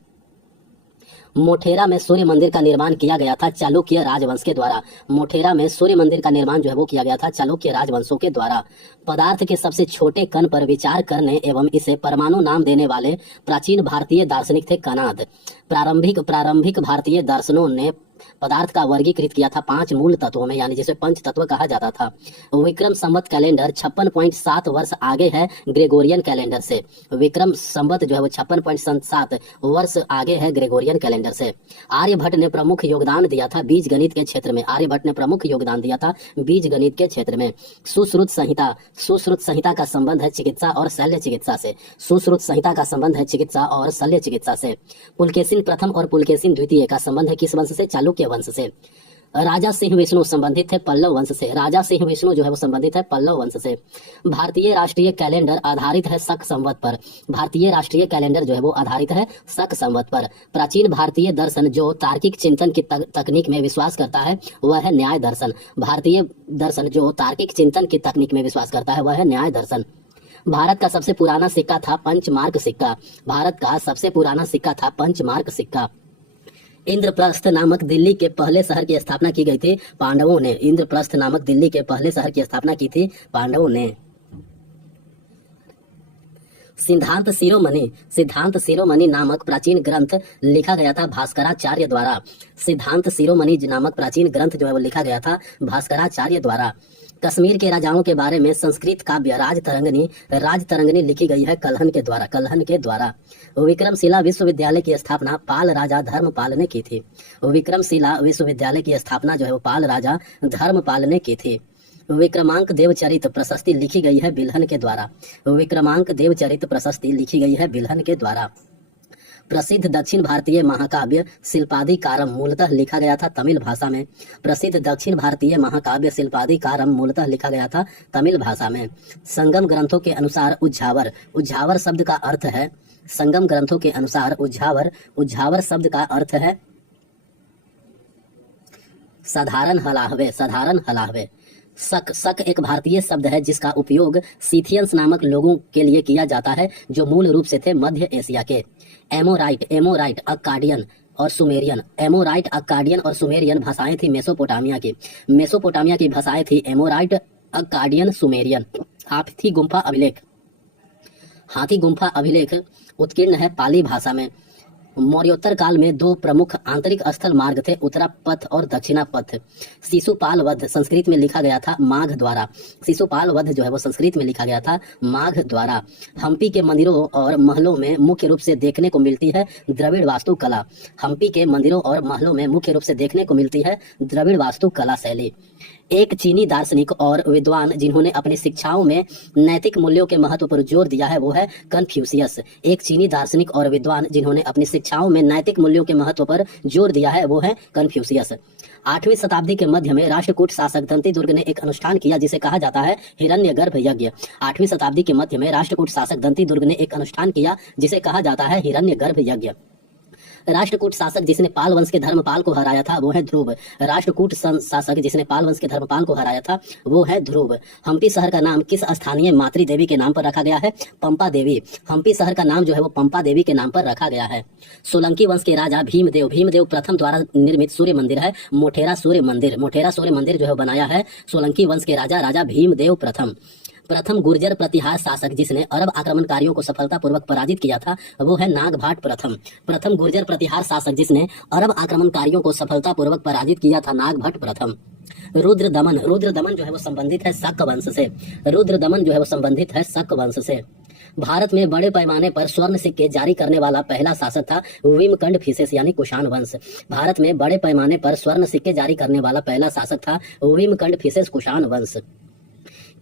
मोटेरा में सूर्य मंदिर का निर्माण किया गया था चालुक्य राजवंश के द्वारा। मोटेरा में सूर्य मंदिर का निर्माण जो है वो किया गया था चालुक्य राजवंशों के द्वारा। पदार्थ के सबसे छोटे कण पर विचार करने एवं इसे परमाणु नाम देने वाले प्राचीन भारतीय दार्शनिक थे कणाद। प्रारंभिक भारतीय दर्शनों ने पदार्थ का वर्गीकृत किया था 5 मूल तत्वों में, यानी जिसे पंच तत्व कहा जाता था। विक्रम संवत कैलेंडर 56.7 वर्ष आगे है ग्रेगोरियन कैलेंडर से। विक्रम संवत जो है वो 56.7 वर्ष आगे है ग्रेगोरियन कैलेंडर से। आर्यभट्ट ने प्रमुख योगदान दिया था बीज गणित के क्षेत्र में। आर्यभट्ट ने प्रमुख योगदान दिया था बीज गणित के क्षेत्र में। सुश्रुत संहिता का संबंध है चिकित्सा और शल्य चिकित्सा से। सुश्रुत संहिता का संबंध है चिकित्सा और शल्य चिकित्सा से। पुलकेशिन प्रथम और पुलकेशिन द्वितीय का संबंध है किस वंश से? चालुक्य वंश से। राजा सिंह विष्णु संबंधित है पल्लव वंश से। राजा सिंह विष्णु जो है वो संबंधित है पल्लव वंश से। भारतीय राष्ट्रीय कैलेंडर आधारित है शक संवत पर। भारतीय राष्ट्रीय कैलेंडर जो है वो आधारित है शक संवत पर। प्राचीन भारतीय दर्शन जो तार्किक चिंतन की तकनीक में विश्वास करता है वह है न्याय दर्शन। भारतीय दर्शन जो तार्किक चिंतन की तकनीक में विश्वास करता है वह है न्याय दर्शन। भारत का सबसे पुराना सिक्का था पंचमार्क सिक्का। भारत का सबसे पुराना सिक्का था पंचमार्क सिक्का। इंद्रप्रस्थ नामक दिल्ली के पहले शहर की स्थापना की गई थी पांडवों ने। इंद्रप्रस्थ नामक दिल्ली के पहले शहर की स्थापना की थी पांडवों ने। सिद्धांत शिरोमणि नामक प्राचीन ग्रंथ लिखा गया था भास्कराचार्य द्वारा। सिद्धांत शिरोमणि नामक प्राचीन ग्रंथ जो है वो लिखा गया था भास्कराचार्य द्वारा। कश्मीर के राजाओं के बारे में संस्कृत काव्य राजतरंगिनी लिखी गई है कल्हन के द्वारा। विक्रमशिला विश्वविद्यालय की स्थापना पाल राजा धर्मपाल ने की थी। विक्रमशिला विश्वविद्यालय की स्थापना जो है वो पाल राजा धर्मपाल ने की थी। विक्रमांक देवचरित प्रशस्ति लिखी गई है बिल्हन के द्वारा। विक्रमांक देवचरित प्रशस्ति लिखी गई है बिल्हन के द्वारा। प्रसिद्ध दक्षिण भारतीय महाकाव्य शिल्पादिकारम मूलतः लिखा गया था तमिल भाषा में। प्रसिद्ध दक्षिण भारतीय महाकाव्य शिल्पादिकारम मूलतः लिखा गया था तमिल भाषा में। संगम ग्रंथों के अनुसार उज्झावर शब्द का अर्थ है संगम ग्रंथों के अनुसार उज्झावर शब्द का अर्थ है साधारण हलाहवे। शक एक भारतीय शब्द है जिसका उपयोग सीथियंस नामक लोगों के लिए किया जाता है जो मूल रूप से थे मध्य एशिया के। एमोराइट अक्काडियन और सुमेरियन भाषाएं थी मेसोपोटामिया की भाषाएं थी एमोराइट अक्काडियन सुमेरियन। हाथी गुम्फा अभिलेख हाथी गुम्फा अभिलेख उत्कीर्ण है पाली भाषा में। मौर्योत्तर काल में दो प्रमुख आंतरिक स्थल मार्ग थे, उत्तरा पथ और दक्षिणा पथ। शिशुपाल वध संस्कृत में लिखा गया था माघ द्वारा। शिशुपाल वध जो है वो संस्कृत में लिखा गया था माघ द्वारा। हम्पी के मंदिरों और महलों में मुख्य रूप से देखने को मिलती है द्रविड़ वास्तुकला। हम्पी के मंदिरों और महलों में मुख्य रूप से देखने को मिलती है द्रविड़ वास्तुकला शैली। एक चीनी दार्शनिक और विद्वान जिन्होंने अपनी शिक्षाओं में नैतिक मूल्यों के महत्व पर जोर दिया है वो है कन्फ्यूशियस। एक चीनी दार्शनिक और विद्वान जिन्होंने अपनी शिक्षाओं में नैतिक मूल्यों के महत्व पर जोर दिया है वो है कन्फ्यूशियस। 8वीं शताब्दी के मध्य में राष्ट्रकूट शासक दंतीदुर्ग ने एक अनुष्ठान किया जिसे कहा जाता है हिरण्यगर्भ यज्ञ। 8वीं शताब्दी के मध्य में राष्ट्रकूट शासक दंतीदुर्ग ने एक अनुष्ठान किया जिसे कहा जाता है हिरण्यगर्भ यज्ञ। राष्ट्रकूट शासक जिसने पाल वंश के धर्मपाल को हराया था वो है ध्रुव। राष्ट्रकूट शासक जिसने पाल वंश के धर्मपाल को हराया था वो है ध्रुव। हम्पी शहर का नाम किस स्थानीय मातृ देवी के नाम पर रखा गया है? पंपा देवी। हम्पी शहर का नाम जो है वो पंपा देवी के नाम पर रखा गया है। सोलंकी वंश के राजा भीमदेव प्रथम द्वारा निर्मित सूर्य मंदिर है मोटेरा सूर्य मंदिर। मोटेरा सूर्य मंदिर जो है बनाया है सोलंकी वंश के राजा भीमदेव प्रथम गुर्जर प्रतिहार शासक जिसने अरब आक्रमणकारियों को सफलतापूर्वक पराजित किया था वो है नागभाट प्रथम गुर्जर प्रतिहार शासक जिसने अरब आक्रमणकारियों को सफलतापूर्वक पराजित किया था नागभट्ट प्रथम। रुद्र दमन जो है वो संबंधित है शक वंश से। रुद्र दमन जो है वो संबंधित है शक वंश से। भारत में बड़े पैमाने पर स्वर्ण सिक्के जारी करने वाला पहला शासक था विमकंडफिसेस यानी कुषाण वंश। भारत में बड़े पैमाने पर स्वर्ण सिक्के जारी करने वाला पहला शासक था विमकंडफिसेस कुषाण वंश।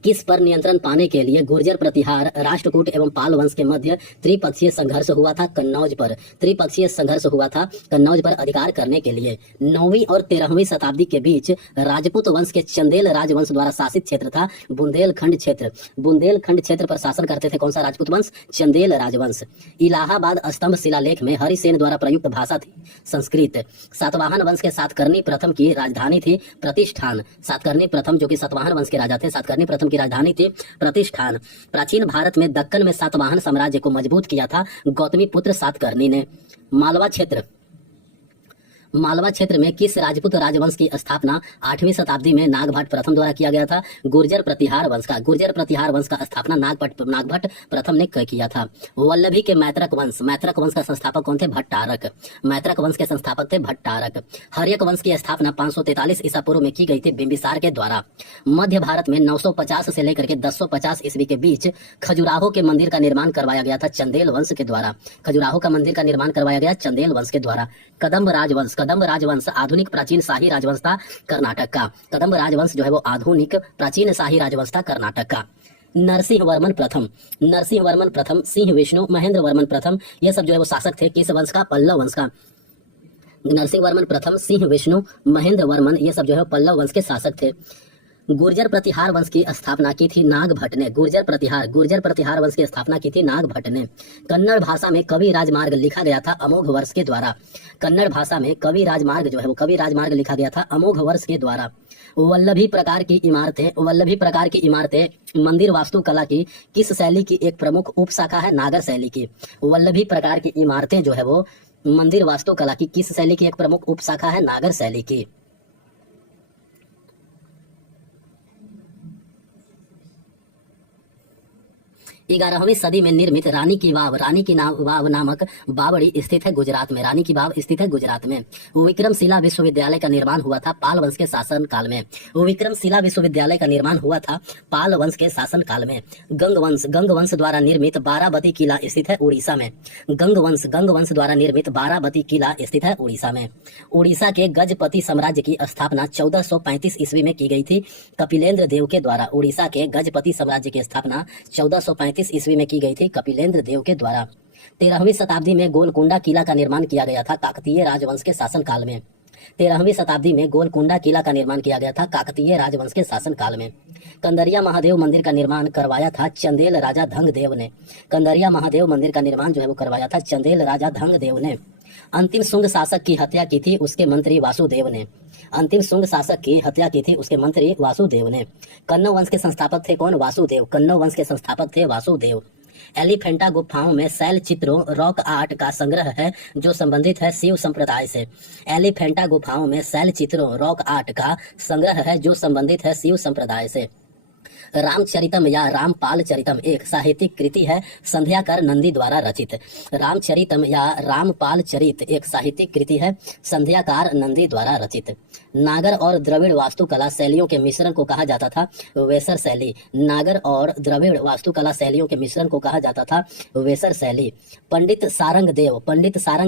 किस पर नियंत्रण पाने के लिए गुर्जर प्रतिहार राष्ट्रकूट एवं पाल वंश के मध्य त्रिपक्षीय संघर्ष हुआ था? कन्नौज पर। त्रिपक्षीय संघर्ष हुआ था कन्नौज पर अधिकार करने के लिए। 9वीं और 13वीं शताब्दी के बीच राजपूत वंश के चंदेल राजवंश द्वारा शासित क्षेत्र था बुंदेलखंड क्षेत्र। बुंदेलखंड क्षेत्र पर शासन करते थे कौन सा राजपूत वंश? चंदेल राजवंश। इलाहाबाद स्तंभ शिलालेख में हरिसेन द्वारा प्रयुक्त भाषा थी संस्कृत। सातवाहन वंश के सातकर्णी प्रथम की राजधानी थी प्रतिष्ठान। सातकर्णी प्रथम जो कि सातवाहन वंश के राजा थे, सातकर्णी प्रथम की राजधानी थी प्रतिष्ठान। प्राचीन भारत में दक्कन में सातवाहन साम्राज्य को मजबूत किया था गौतमी पुत्र सातकर्णी ने। मालवा क्षेत्र में किस राजपूत राजवंश की स्थापना 8वीं शताब्दी में नागभट्ट प्रथम द्वारा किया गया था? गुर्जर प्रतिहार वंश का। गुर्जर प्रतिहार वंश का स्थापना नागभट्ट प्रथम ने किया था। वल्लभी के मैत्रक वंश का संस्थापक कौन थे? भट्टारक। मैत्रक वंश के संस्थापक थे भट्टारक। हर्यक वंश की स्थापना 543 ईसा पूर्व में की गई थी बिंबिसार के द्वारा। मध्य भारत में 950 से लेकर के 1050 ईस्वी के बीच खजुराहो के मंदिर का निर्माण करवाया गया था चंदेल वंश के द्वारा। खजुराहो का मंदिर का निर्माण करवाया गया चंदेल वंश के द्वारा। कदम्ब राजवंश आधुनिक प्राचीन शाही राजवंश था कर्नाटक का। कदम्ब राजवंश जो है वो आधुनिक प्राचीन शाही राजवंश था कर्नाटक का। नरसिंह वर्मन प्रथम सिंह विष्णु महेंद्र वर्मन प्रथम ये सब जो है वो शासक थे किस वंश का? पल्लव वंश का। नरसिंह वर्मन प्रथम, सिंह विष्णु, महेंद्र वर्मन ये सब जो है पल्लव वंश के शासक थे। गुर्जर प्रतिहार वंश की स्थापना की थी नागभट्ट ने। गुर्जर प्रतिहार वंश की स्थापना की थी नागभट्ट ने। कन्नड़ भाषा में कवि राजमार्ग लिखा गया था अमोघ वर्ष के द्वारा। कन्नड़ भाषा में कवि राजमार्ग जो है वो कवि राजमार्ग लिखा गया था अमोघ वर्ष के द्वारा। वल्लभी प्रकार की इमारतें मंदिर वास्तुकला की किस शैली की एक प्रमुख उपशाखा है? नागर शैली की। वल्लभी प्रकार की इमारतें जो है वो मंदिर वास्तुकला की किस शैली की एक प्रमुख उपशाखा है? नागर शैली की। 11वीं सदी में निर्मित रानी की वाव नामक बावड़ी स्थित है गुजरात में। रानी की वाव स्थित है गुजरात में। विक्रमशिला विश्वविद्यालय का निर्माण हुआ था पाल वंश के शासन काल में। विक्रमशिला विश्वविद्यालय का निर्माण हुआ था पाल वंश के शासन काल में। गंग वंश द्वारा निर्मित बाराबती किला स्थित है उड़ीसा में। गंग वंश द्वारा निर्मित बाराबती किला स्थित है उड़ीसा में। उड़ीसा के गजपति साम्राज्य की स्थापना 1435 ईस्वी में की गई थी कपिलेंद्र देव के द्वारा। उड़ीसा के गजपति साम्राज्य की स्थापना 1435 ईस्वी में की गई थी कपिलेंद्र देव के द्वारा। 13वीं शताब्दी में गोलकुंडा किला का निर्माण किया गया था काकतीय राजवंश के शासन काल में। 13वीं शताब्दी में गोलकुंडा किला का निर्माण किया गया था काकतीय राजवंश के शासन काल में। कंदरिया महादेव मंदिर का निर्माण करवाया था चंदेल राजा धंगदेव ने। कंदरिया महादेव मंदिर का निर्माण जो है वो करवाया था चंदेल राजा धंगदेव ने। अंतिम शुंग शासक की हत्या की थी उसके मंत्री वासुदेव ने। अंतिम शुंग शासक की हत्या की थी उसके मंत्री वासुदेव ने। कन्नौ वंश के संस्थापक थे कौन? वासुदेव। कन्नौ वंश के संस्थापक थे वासुदेव। एलिफेंटा गुफाओं में शैल चित्रों रॉक आर्ट का संग्रह है जो संबंधित है शिव संप्रदाय से। एलिफेंटा गुफाओं में शैल चित्रों रॉक आर्ट का संग्रह है जो संबंधित है शिव संप्रदाय से। रामचरितम या रामपाल चरितम एक साहित्यिक कृति है संध्याकर नंदी द्वारा रचित। रामचरितम या रामपाल चरित एक साहित्यिक कृति है संध्याकार नंदी द्वारा रचित। नागर और द्रविड़ वास्तुकला शैलियों के मिश्रण को कहा जाता था वेसर शैली। नागर और द्रविड़ वास्तुकला शैलियों के मिश्रण को कहा जाता था वेसर शैली। पंडित सारंग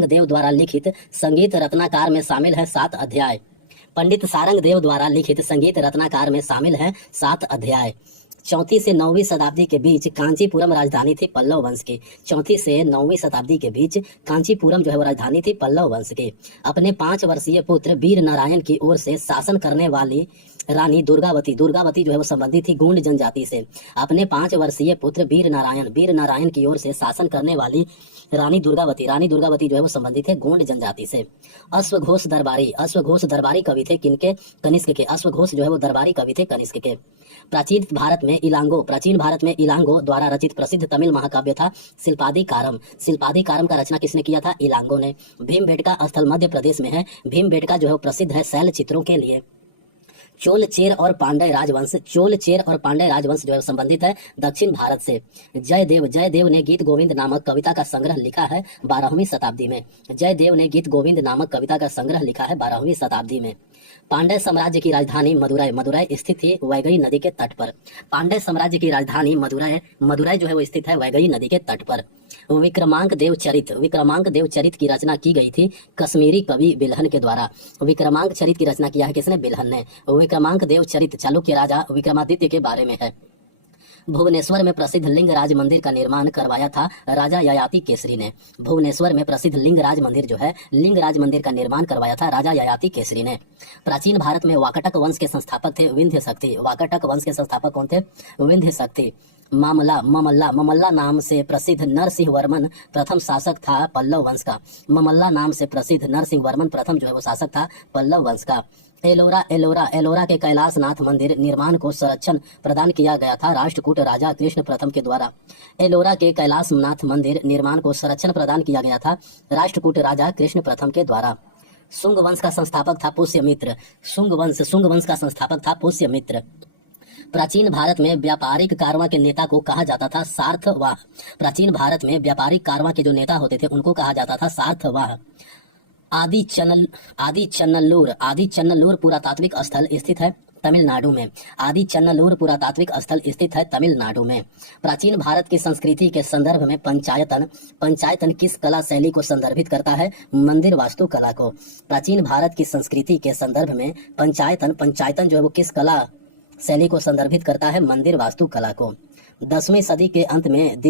देव द्वारा लिखित संगीत रत्नाकार में शामिल है 7 अध्याय। पंडित सारंग देव द्वारा लिखित संगीत रत्नाकार में शामिल है 7 अध्याय। 4वीं से 9वीं शताब्दी के बीच कांचीपुरम राजधानी थी पल्लव वंश की। 4वीं से 9वीं शताब्दी के बीच कांचीपुरम जो है वो राजधानी थी पल्लव वंश की। अपने 5 वर्षीय पुत्र वीर नारायण की ओर से शासन करने वाली रानी दुर्गावती जो है वो संबंधित थी गोंड जनजाति से। अपने 5 वर्षीय पुत्र वीर नारायण की ओर से शासन करने वाली रानी दुर्गावती जो है वो संबंधित है गोंड जनजाति से। अश्वघोष दरबारी कवि थे किनके? कनिष्क के। अश्वघोष जो है वो दरबारी कवि थे कनिष्क के। प्राचीन भारत में इलांगो द्वारा रचित प्रसिद्ध तमिल महाकाव्य था शिल्पाधिकारम का रचना किसने किया था? इलांगो ने। भीमबेटका स्थल मध्य प्रदेश में है। भीमबेटका जो है प्रसिद्ध है शैल चित्रों के लिए। चोल चेर और पांड्य राजवंश जो है संबंधित है दक्षिण भारत से। जयदेव ने गीत गोविंद नामक कविता का संग्रह लिखा है 12वीं शताब्दी में। पांड्य साम्राज्य की राजधानी मदुरै स्थित थी वैगई नदी के तट पर। पांड्य साम्राज्य की राजधानी मदुरै जो है वो स्थित है वैगई नदी के तट पर। विक्रमांक देव चरित की रचना की गई थी कश्मीरी कवि बिल्हन के द्वारा। विक्रमांक चरित की रचना किया है किसने? बिल्हन ने। विक्रमांक देव चरित चालुक्य राजा विक्रमादित्य के बारे में है। भुवनेश्वर में प्रसिद्ध लिंगराज मंदिर का निर्माण करवाया था राजा ययाति केसरी ने। भुवनेश्वर में प्रसिद्ध लिंगराज मंदिर का निर्माण करवाया था राजा ययाति केसरी ने। प्राचीन भारत में वाकटक वंश के संस्थापक थे विंध्य शक्ति। वाकटक वंश के संस्थापक कौन थे? विंध्य शक्ति। ममल्ला नाम से प्रसिद्ध नरसिंह वर्मन प्रथम शासक था पल्लव वंश का। ममल्ला नाम से प्रसिद्ध नरसिंह वर्मन प्रथम जो है वो शासक था पल्लव वंश का। एलोरा के कैलाशनाथ मंदिर निर्माण को संरक्षण प्रदान किया गया था राष्ट्रकूट राजा कृष्ण प्रथम के द्वारा। एलोरा के कैलाशनाथ मंदिर निर्माण को संरक्षण प्रदान किया गया था राष्ट्रकूट राजा कृष्ण प्रथम के द्वारा। शुंग वंश का संस्थापक था पुष्यमित्र। शुंग वंश का संस्थापक था पुष्यमित्र। प्राचीन भारत में व्यापारिक कारवां के नेता को कहा जाता था सार्थवाह। प्राचीन भारत में व्यापारिक कारवां के जो नेता होते थे उनको कहा जाता था सार्थवाह। आदि चन्नल्लूर पुरातात्विक स्थल स्थित है तमिलनाडु में। प्राचीन भारत की संस्कृति के संदर्भ में पंचायतन किस कला शैली को संदर्भित करता है? मंदिर वास्तुकला को। प्राचीन भारत की संस्कृति के संदर्भ में पंचायतन जो है वो किस कला शैली को संदर्भित करता है? मंदिर वास्तुकला को। 10वीं सदी के अंत में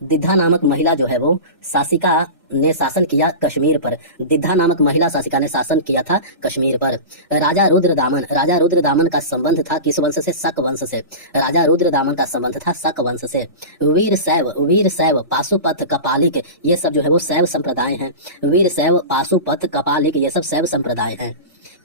दिद्धा नामक महिला जो है वो शासिका ने शासन किया कश्मीर पर। दिद्धा नामक महिला शासिका ने शासन किया था कश्मीर पर। राजा रुद्रदामन का संबंध था किस वंश से? शक वंश से। राजा रुद्रदामन का संबंध था शक वंश से। वीर शैव पाशुपत कपालिक ये सब जो है वो शैव संप्रदाय हैं। वीर शैव पाशुपत कपालिक ये सब शैव संप्रदाय हैं।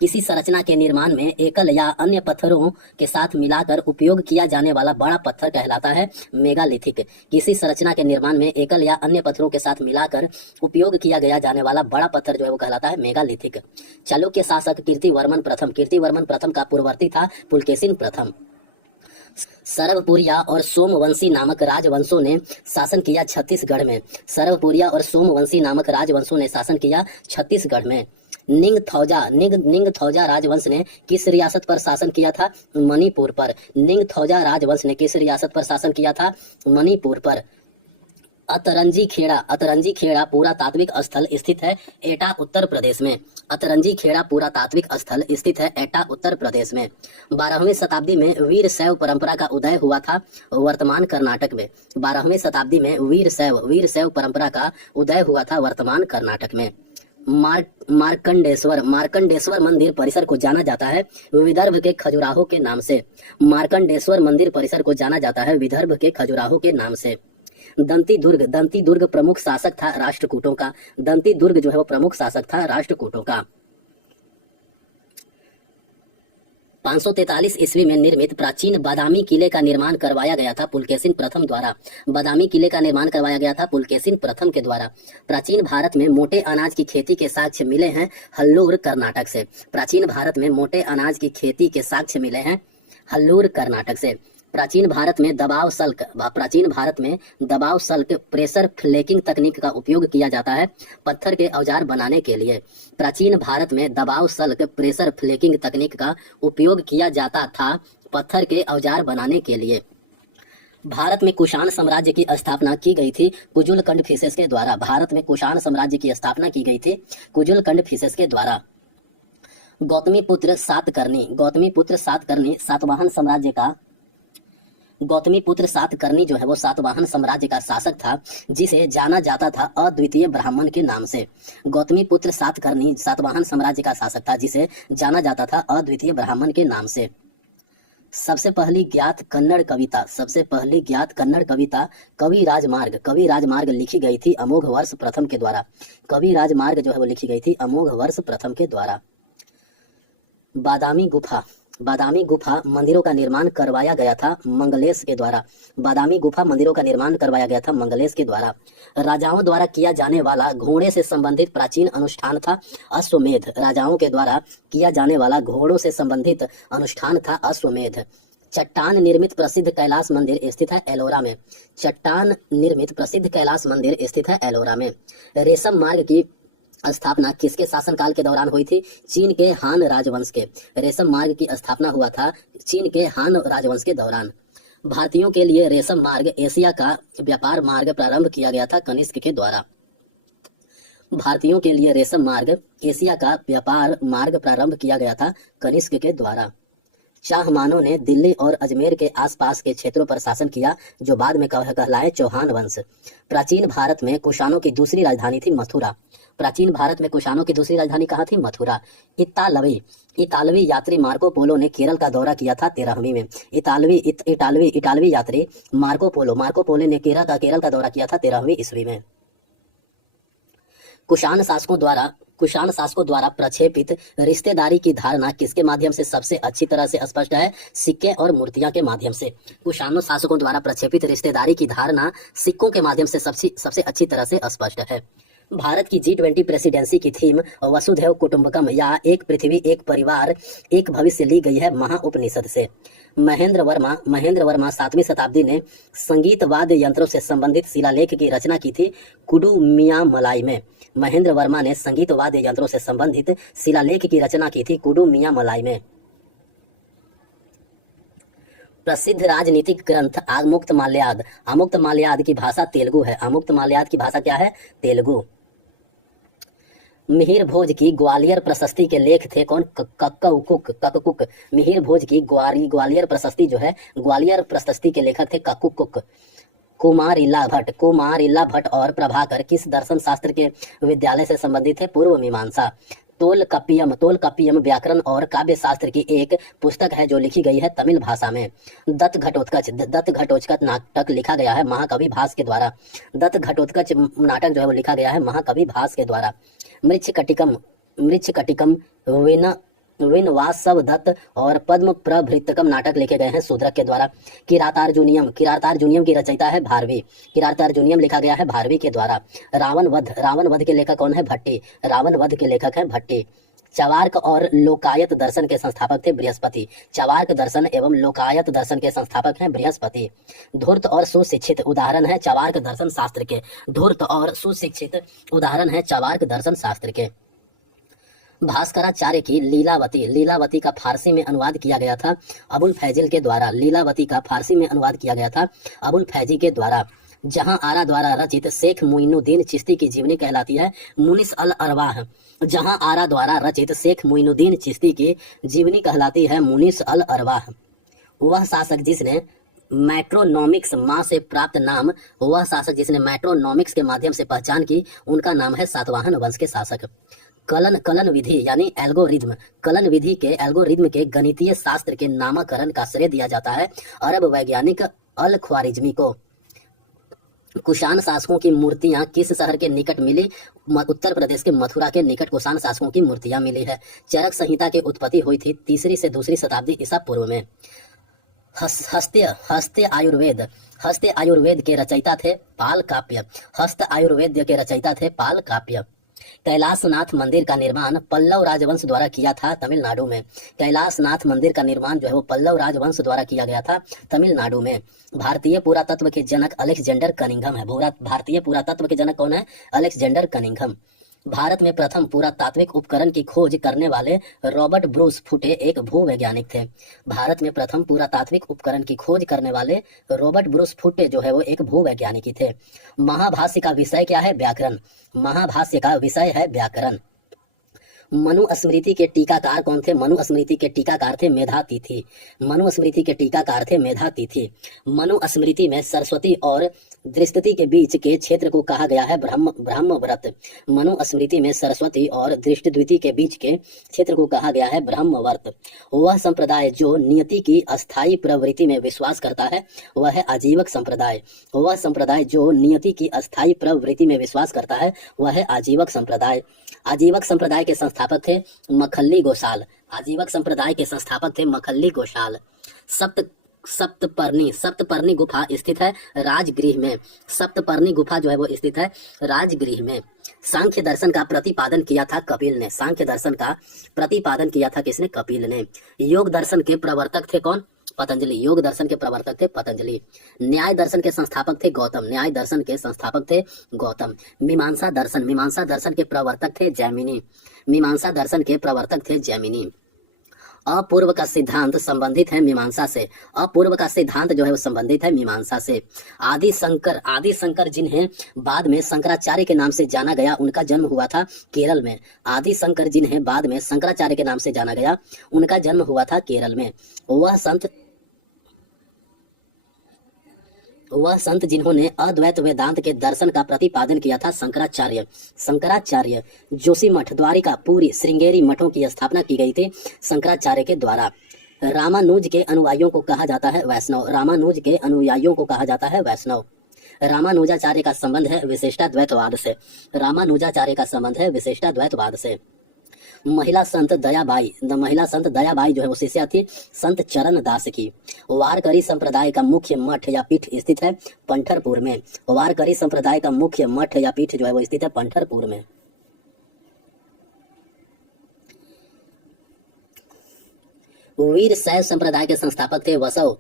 किसी संरचना के निर्माण में एकल या अन्य पत्थरों के साथ मिलाकर उपयोग किया जाने वाला बड़ा पत्थर कहलाता है मेगालिथिक। किसी संरचना के निर्माण में एकल या अन्य पत्थरों के साथ मिलाकर उपयोग किया गया जाने वाला बड़ा पत्थर जो है वो कहलाता है मेगालिथिक। चालुक्य शासक कीर्तिवर्मन प्रथम का पूर्ववर्ती था पुलकेशिन प्रथम। सरवपुरिया और सोमवंशी नामक राजवंशों ने शासन किया छत्तीसगढ़ में। निंगथौजा राजवंश ने किस रियासत पर शासन किया था? मणिपुर पर। निंगथौजा राजवंश ने किस रियासत पर शासन किया था? मणिपुर पर। अतरंजी खेड़ा पुरातात्विक स्थल स्थित है एटा उत्तर प्रदेश में। अतरंजी खेड़ा पुरातात्विक स्थल स्थित है एटा उत्तर प्रदेश में। 12वीं शताब्दी में वीर शैव परंपरा का उदय हुआ था वर्तमान कर्नाटक में। 12वीं शताब्दी में वीर शैव परंपरा का उदय हुआ था वर्तमान कर्नाटक में। मार्कंडेश्वर मंदिर परिसर को जाना जाता है विदर्भ के खजुराहो के नाम से। मार्कंडेश्वर मंदिर परिसर को जाना जाता है विदर्भ के खजुराहो के नाम से। दंती दुर्ग प्रमुख शासक था राष्ट्रकूटों का। दंती दुर्ग जो है वो प्रमुख शासक था राष्ट्रकूटों का। 543 ईस्वी में निर्मित प्राचीन बादामी किले का निर्माण करवाया गया था पुलकेशिन प्रथम द्वारा। बादामी किले का निर्माण करवाया गया था पुलकेशिन प्रथम के द्वारा। प्राचीन भारत में मोटे अनाज की खेती के साक्ष्य मिले हैं हल्लूर कर्नाटक से। प्राचीन भारत में मोटे अनाज की खेती के साक्ष्य मिले हैं हल्लूर कर्नाटक से। प्राचीन भारत में दबाव सल्क प्रेशर फ्लेकिंग तकनीक का उपयोग किया जाता है पत्थर के औजार बनाने के लिए। प्राचीन भारत में दबाव सल्क प्रेशर फ्लेकिंग तकनीक का उपयोग किया जाता था पत्थर के औजार बनाने के लिए। भारत में कुषाण साम्राज्य की स्थापना की गई थी कुजुलकंड फिशेस के द्वारा। भारत में कुषाण साम्राज्य की स्थापना की गई थी कुजुलकंड फिशेस के द्वारा। गौतमीपुत्र सातकर्णी सातकर्णी जो है वो सातवाहन साम्राज्य का शासक था जिसे जाना जाता था अद्वितीय ब्राह्मण के नाम से। गौतमीपुत्र सातकर्णी सातवाहन साम्राज्य का शासक था जिसे जाना जाता था अद्वितीय ब्राह्मण के नाम से। सबसे पहली ज्ञात कन्नड़ कविता कवि राजमार्ग लिखी गई थी अमोघ वर्ष प्रथम के द्वारा। कवि राजमार्ग जो है वो लिखी गई थी अमोघ वर्ष प्रथम के द्वारा। बादामी गुफा मंदिरों का निर्माण करवाया गया था मंगलेश के द्वारा। बादामी गुफा मंदिरों का निर्माण करवाया गया था मंगलेश के द्वारा। राजाओं द्वारा किया जाने वाला घोड़े से संबंधित प्राचीन अनुष्ठान था अश्वमेध। राजाओं के द्वारा किया जाने वाला घोड़ों से संबंधित अनुष्ठान था अश्वमेध। चट्टान निर्मित प्रसिद्ध कैलाश मंदिर स्थित है एलोरा में। चट्टान निर्मित प्रसिद्ध कैलाश मंदिर स्थित है एलोरा में। रेशम मार्ग की स्थापना किसके शासनकाल के दौरान हुई थी? चीन के हान राजवंश के। रेशम मार्ग की स्थापना हुआ था चीन के हान राजवंश के दौरान। भारतीयों के लिए रेशम मार्ग एशिया का व्यापार मार्ग प्रारंभ किया गया था कनिष्क के द्वारा। भारतीयों के लिए रेशम मार्ग एशिया का व्यापार मार्ग प्रारंभ किया गया था कनिष्क के द्वारा। चाहमानों ने दिल्ली और अजमेर के आसपास के क्षेत्रों पर शासन किया जो बाद में कहलाए चौहान वंश। प्राचीन भारत में कुषाणों की दूसरी राजधानी थी मथुरा। प्राचीन भारत में कुषाणों की दूसरी राजधानी कहाँ थी? मथुरा। इतालवी यात्री मार्को पोलो ने केरल का दौरा किया था 13वीं में। इटालवी यात्री मार्को पोलो ने केरल का दौरा किया था 13वीं ईस्वी में। कुषाण शासकों द्वारा प्रक्षेपित रिश्तेदारी की धारणा किसके माध्यम से सबसे अच्छी तरह से स्पष्ट है? सिक्के और मूर्तियां के माध्यम से। कुषाण शासकों द्वारा प्रक्षेपित रिश्तेदारी की धारणा सिक्कों के माध्यम से सबसे अच्छी तरह से स्पष्ट है। भारत की G20 प्रेसिडेंसी की थीम वसुधैव कुटुंबकम या एक पृथ्वी एक परिवार एक भविष्य ली गई है महाउपनिषद से। महेंद्र वर्मा 7वीं शताब्दी ने संगीत वाद्य यंत्रों से संबंधित शिलालेख की रचना की थी कुडुमियामलाई में। महेंद्र वर्मा ने संगीत वाद्य यंत्रों से संबंधित शिलालेख की रचना की थी कुडुमियामलाई में। प्रसिद्ध राजनीतिक ग्रंथ आमुक्तमाल्याद की भाषा तेलुगु है। आमुक्तमाल्याद की भाषा क्या है? तेलुगु। मिहिर भोज की ग्वालियर प्रशस्ति के लेख थे कौन? कक्कुक। मिहिर भोज की ग्वालियर प्रशस्ति जो है ग्वालियर प्रशस्ति के लेखक थे कक्कुक। कुमारिल्ला भट्ट और प्रभाकर किस दर्शन शास्त्र के विद्यालय से संबंधित थे? पूर्व मीमांसा। तोलकप्पियम व्याकरण और काव्य शास्त्र की एक पुस्तक है जो लिखी गई है तमिल भाषा में। दत्त घटोत्कच नाटक लिखा गया है महाकवि भास के द्वारा। दत्त घटोत्कच नाटक जो है वो लिखा गया है महाकवि भास के द्वारा। मृच्छकटिकम विनवासव दत्त और पद्म प्रभृतकम नाटक लिखे गए हैं शूद्रक के द्वारा। किरातार्जुनियम की रचयिता है भारवी। किरातार्जुनियम लिखा गया है भारवी के द्वारा। रावण वध के लेखक कौन है? भट्टी। रावण वध के लेखक है भट्टी। चवार्क और लोकायत दर्शन के संस्थापक थे बृहस्पति। चवार्क दर्शन एवं लोकायत दर्शन के संस्थापक हैं बृहस्पति। धूर्त और सुशिक्षित उदाहरण है चवार्क दर्शन शास्त्र के। धूर्त और सुशिक्षित उदाहरण है चवार्क दर्शन शास्त्र के। भास्कराचार्य की लीलावती का फारसी में अनुवाद किया गया था अबुल फैजिल के द्वारा। लीलावती का फारसी में अनुवाद किया गया था अबुल फैजी के द्वारा। जहां आरा द्वारा रचित शेख मुइनुद्दीन चिश्ती की जीवनी कहलाती है मुनिस अल अरवाह। जहां आरा द्वारा रचित शेख मुइनुद्दीन चिश्ती की जीवनी कहलाती है मुनिस अल अरवाह। वह शासक जिसने मैट्रोनॉमिक्स माँ से प्राप्त नाम वह शासक जिसने मैट्रोनॉमिक्स के माध्यम से पहचान की उनका नाम है सातवाहन वंश के शासक। कलन विधि यानी एल्गोरिथम के गणितीय शास्त्र के नामकरण का श्रेय दिया जाता है अरब वैज्ञानिक अल ख्वारिज्मी को। कुषाण शासकों की मूर्तियां किस शहर के निकट मिली? उत्तर प्रदेश के मथुरा के निकट कुषाण शासकों की मूर्तियां मिली है। चरक संहिता की उत्पत्ति हुई थी 3री से 2री शताब्दी ईसा पूर्व में। हस्त आयुर्वेद के रचयिता थे पाल काप्य। हस्त आयुर्वेद के रचयिता थे पाल काप्य। कैलाशनाथ मंदिर का निर्माण पल्लव राजवंश द्वारा किया था तमिलनाडु में। कैलाशनाथ मंदिर का निर्माण जो है वो पल्लव राजवंश द्वारा किया गया था तमिलनाडु में। भारतीय पुरातत्व के जनक अलेक्जेंडर कनिंघम है। भारतीय पुरातत्व के जनक कौन है? Alexander Cunningham. भारत में प्रथम पुरातात्विक उपकरण की खोज करने वाले रॉबर्ट ब्रूस फुटे एक भूवैज्ञानिक थे। भारत में प्रथम पुरातात्विक उपकरण की खोज करने वाले रॉबर्ट ब्रूस फुटे जो है वो एक भूवैज्ञानिक थे। महाभाष्य का विषय क्या है? व्याकरण। महाभाष्य का विषय है व्याकरण। मनुस्मृति के टीकाकार कौन थे? मनुस्मृति के टीकाकार थे मेधातिथि। मनुस्मृति के टीकाकार थे मेधातिथि। मनुस्मृति में सरस्वती और दृष्टि के बीच के क्षेत्र को कहा गया है ब्रह्मव्रत। मनुस्मृति में सरस्वती और दृष्टि के बीच के क्षेत्र को कहा गया है ब्रह्मवर्त। वह संप्रदाय जो नियति की अस्थायी प्रवृत्ति में विश्वास करता है वह है आजीवक संप्रदाय। वह संप्रदाय जो नियति की अस्थायी प्रवृत्ति में विश्वास करता है वह है आजीवक संप्रदाय। आजीवक संप्रदाय के संस्थापक थे मखल्ली गोसाल। आजीवक संप्रदाय के संस्थापक थे मखल्ली गोसाल। सप्तपर्णी गुफा स्थित है राजगृह में। सप्तपर्णी गुफा जो है वो स्थित है राजगृह में। सांख्य दर्शन का प्रतिपादन किया था कपिल ने। सांख्य दर्शन का प्रतिपादन किया था किसने? कपिल ने। योग दर्शन के प्रवर्तक थे कौन? पतंजलि। योग दर्शन के प्रवर्तक थे पतंजलि। न्याय दर्शन के संस्थापक थे गौतम। न्याय दर्शन के संस्थापक थे गौतम। मीमांसा दर्शन के प्रवर्तक थे जैमिनी। मीमांसा दर्शन के प्रवर्तक थे जैमिनी। अपूर्व का सिद्धांत संबंधित है मीमांसा से। अपूर्व का सिद्धांत जो है वो संबंधित है मीमांसा से। आदि शंकर जिन्हें बाद में शंकराचार्य के नाम से जाना गया उनका जन्म हुआ था केरल में। आदि शंकर जिन्हें बाद में शंकराचार्य के नाम से जाना गया उनका जन्म हुआ था केरल में। वह संत जिन्होंने अद्वैत वेदांत के दर्शन का प्रतिपादन किया था शंकराचार्य। जोशीमठ, द्वारिका, पुरी, श्रृंगेरी मठों की स्थापना की गई थी शंकराचार्य के द्वारा। रामानुज के अनुयायियों को कहा जाता है वैष्णव। रामानुज के अनुयायियों को कहा जाता है वैष्णव। रामानुजाचार्य का संबंध है विशिष्टाद्वैतवाद से। रामानुजाचार्य का संबंध है विशिष्टाद्वैतवाद से। महिला संत दयाबाई जो है वो शिष्या थी संत चरण दास की। वारकरी संप्रदाय का मुख्य मठ या पीठ स्थित है पंढरपुर में। वारकरी संप्रदाय का मुख्य मठ या पीठ जो है वो स्थित है पंढरपुर में। वीर शैव संप्रदाय के संस्थापक थे वसव।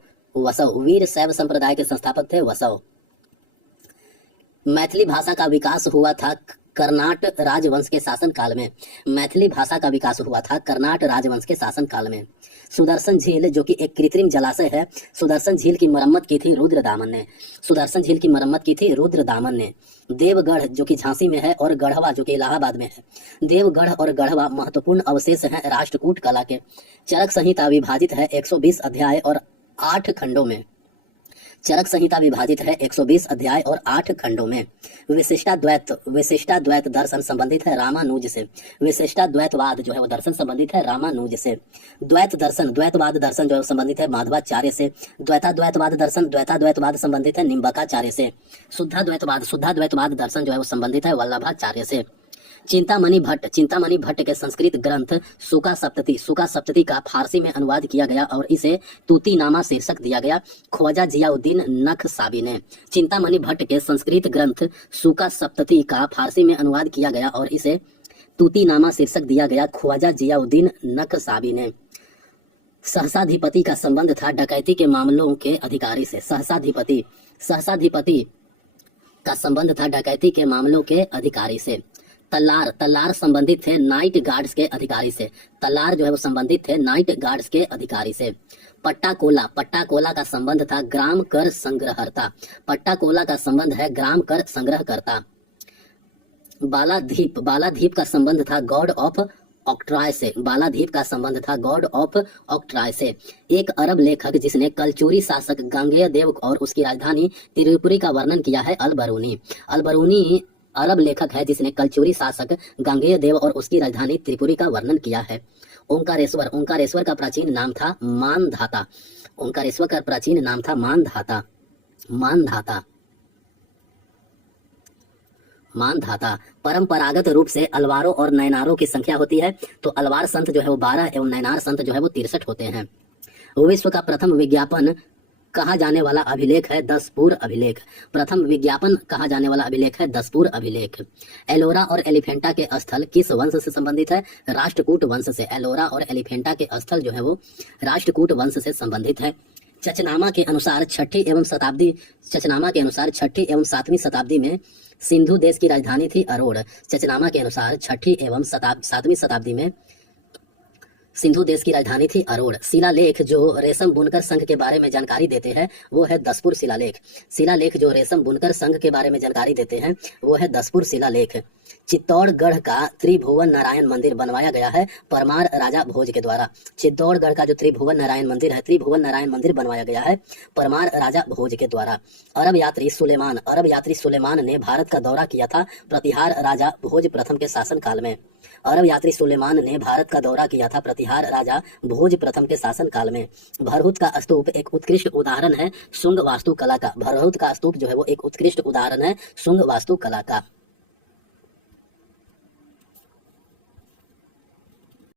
वीर शैव संप्रदाय के संस्थापक थे वसव। मैथिली भाषा का विकास हुआ था कर्नाट राजवंश के शासन काल में। मैथिली भाषा का विकास हुआ था कर्नाट राजवंश के शासन काल में। सुदर्शन झील जो कि एक कृत्रिम जलाशय है, सुदर्शन झील की मरम्मत की थी रुद्रदामन ने। सुदर्शन झील की मरम्मत की थी रुद्रदामन ने। देवगढ़ जो कि झांसी में है और गढ़वा जो कि इलाहाबाद में है। देवगढ़ और गढ़वा महत्वपूर्ण अवशेष हैं राष्ट्रकूट कला के। चरक संहिता विभाजित है 120 अध्याय और 8 खंडों में। चरक संहिता विभाजित है 120 अध्याय और 8 खंडों में। विशिष्टाद्वैत दर्शन संबंधित है रामानुज से। विशिष्टाद्वैतवाद जो है वो दर्शन संबंधित है रामानुज से। द्वैतवाद दर्शन जो है संबंधित है माधवाचार्य से। द्वैताद्वैतवाद संबंधित है निम्बकाचार्य से। शुद्धाद्वैतवाद दर्शन जो है वो संबंधित है वल्लभाचार्य से। चिंतामणि भट्ट के संस्कृत ग्रंथ सुका सप्तती का फारसी में अनुवाद किया गया और इसे तूतीनामा शीर्षक दिया गया ख्वाजा जियाउद्दीन नक्शसाबी ने। चिंतामणि भट्ट के संस्कृत ग्रंथ सुका सप्तती का फारसी में अनुवाद किया गया और इसे तूतीनामा शीर्षक दिया गया ख्वाजा जियाउद्दीन नक्शसाबी ने। सहसाधिपति का संबंध था डकैती के मामलों के अधिकारी से। सहसाधिपति का संबंध था डकैती के मामलों के अधिकारी से। तल्लार संबंधित थे नाइट गार्ड्स के अधिकारी से। तल्लार जो है वो संबंधित थे नाइट गार्ड्स के अधिकारी से। पट्टाकोला का संबंध था ग्राम कर संग्रहकर्ता। पट्टाकोला का संबंध है ग्राम कर संग्रहकर्ता। बालाधीप का संबंध था गॉड ऑफ ऑक्ट्राय से। बालाधीप का संबंध था गॉड ऑफ ऑक्ट्राय से। एक अरब लेखक जिसने कलचुरी शासक गांगेय देव और उसकी राजधानी त्रिपुरी का वर्णन किया है अलबरूनी अरब लेखक है जिसने कलचुरी शासक गांगेय देव और उसकी राजधानी त्रिपुरी का वर्णन किया है। ओंकारेश्वर का प्राचीन नाम था मानधाता। ओंकारेश्वर का प्राचीन नाम था मानधाता। मानधाता। परंपरागत रूप से अलवारों और नयनारों की संख्या होती है, तो अलवार संत जो है वो 12 एवं नयनार संत जो है वो 63 होते हैं। विश्व का प्रथम विज्ञापन कहा जाने वाला अभिलेख है दसपुर अभिलेख। प्रथम विज्ञापन कहा जाने वाला अभिलेख है दसपुर अभिलेख। एलोरा और एलिफेंटा के स्थल किस वंश से संबंधित है? राष्ट्रकूट वंश से। एलोरा और एलिफेंटा के स्थल जो है वो राष्ट्रकूट वंश से संबंधित है। चचनामा के अनुसार छठी एवं 7वीं शताब्दी में सिंधु देश की राजधानी थी अरोड़। चचनामा के अनुसार छठी एवं 7वीं शताब्दी में सिंधु देश की राजधानी थी अरोड़। शिलालेख जो रेशम बुनकर संघ के बारे में जानकारी देते हैं वो है दसपुर शिलालेख। शिलालेख जो रेशम बुनकर संघ के बारे में जानकारी देते हैं वो है दसपुर शिलालेख। चित्तौड़गढ़ का त्रिभुवन नारायण मंदिर बनवाया गया है परमार राजा भोज के द्वारा। चित्तौड़गढ़ का जो त्रिभुवन नारायण मंदिर है, त्रिभुवन नारायण मंदिर बनवाया गया है परमार राजा भोज के द्वारा। अरब यात्री सुलेमान ने भारत का दौरा किया था प्रतिहार राजा भोज प्रथम के शासन काल में। अरब यात्री सुलेमान ने भारत का दौरा किया था प्रतिहार राजा भोज प्रथम के शासन काल में। भरहुत का स्तूप एक उत्कृष्ट उदाहरण है शुंग वास्तुकला का। भरहुत का स्तूप जो है वो एक उत्कृष्ट उदाहरण है शुंग वास्तुकला का।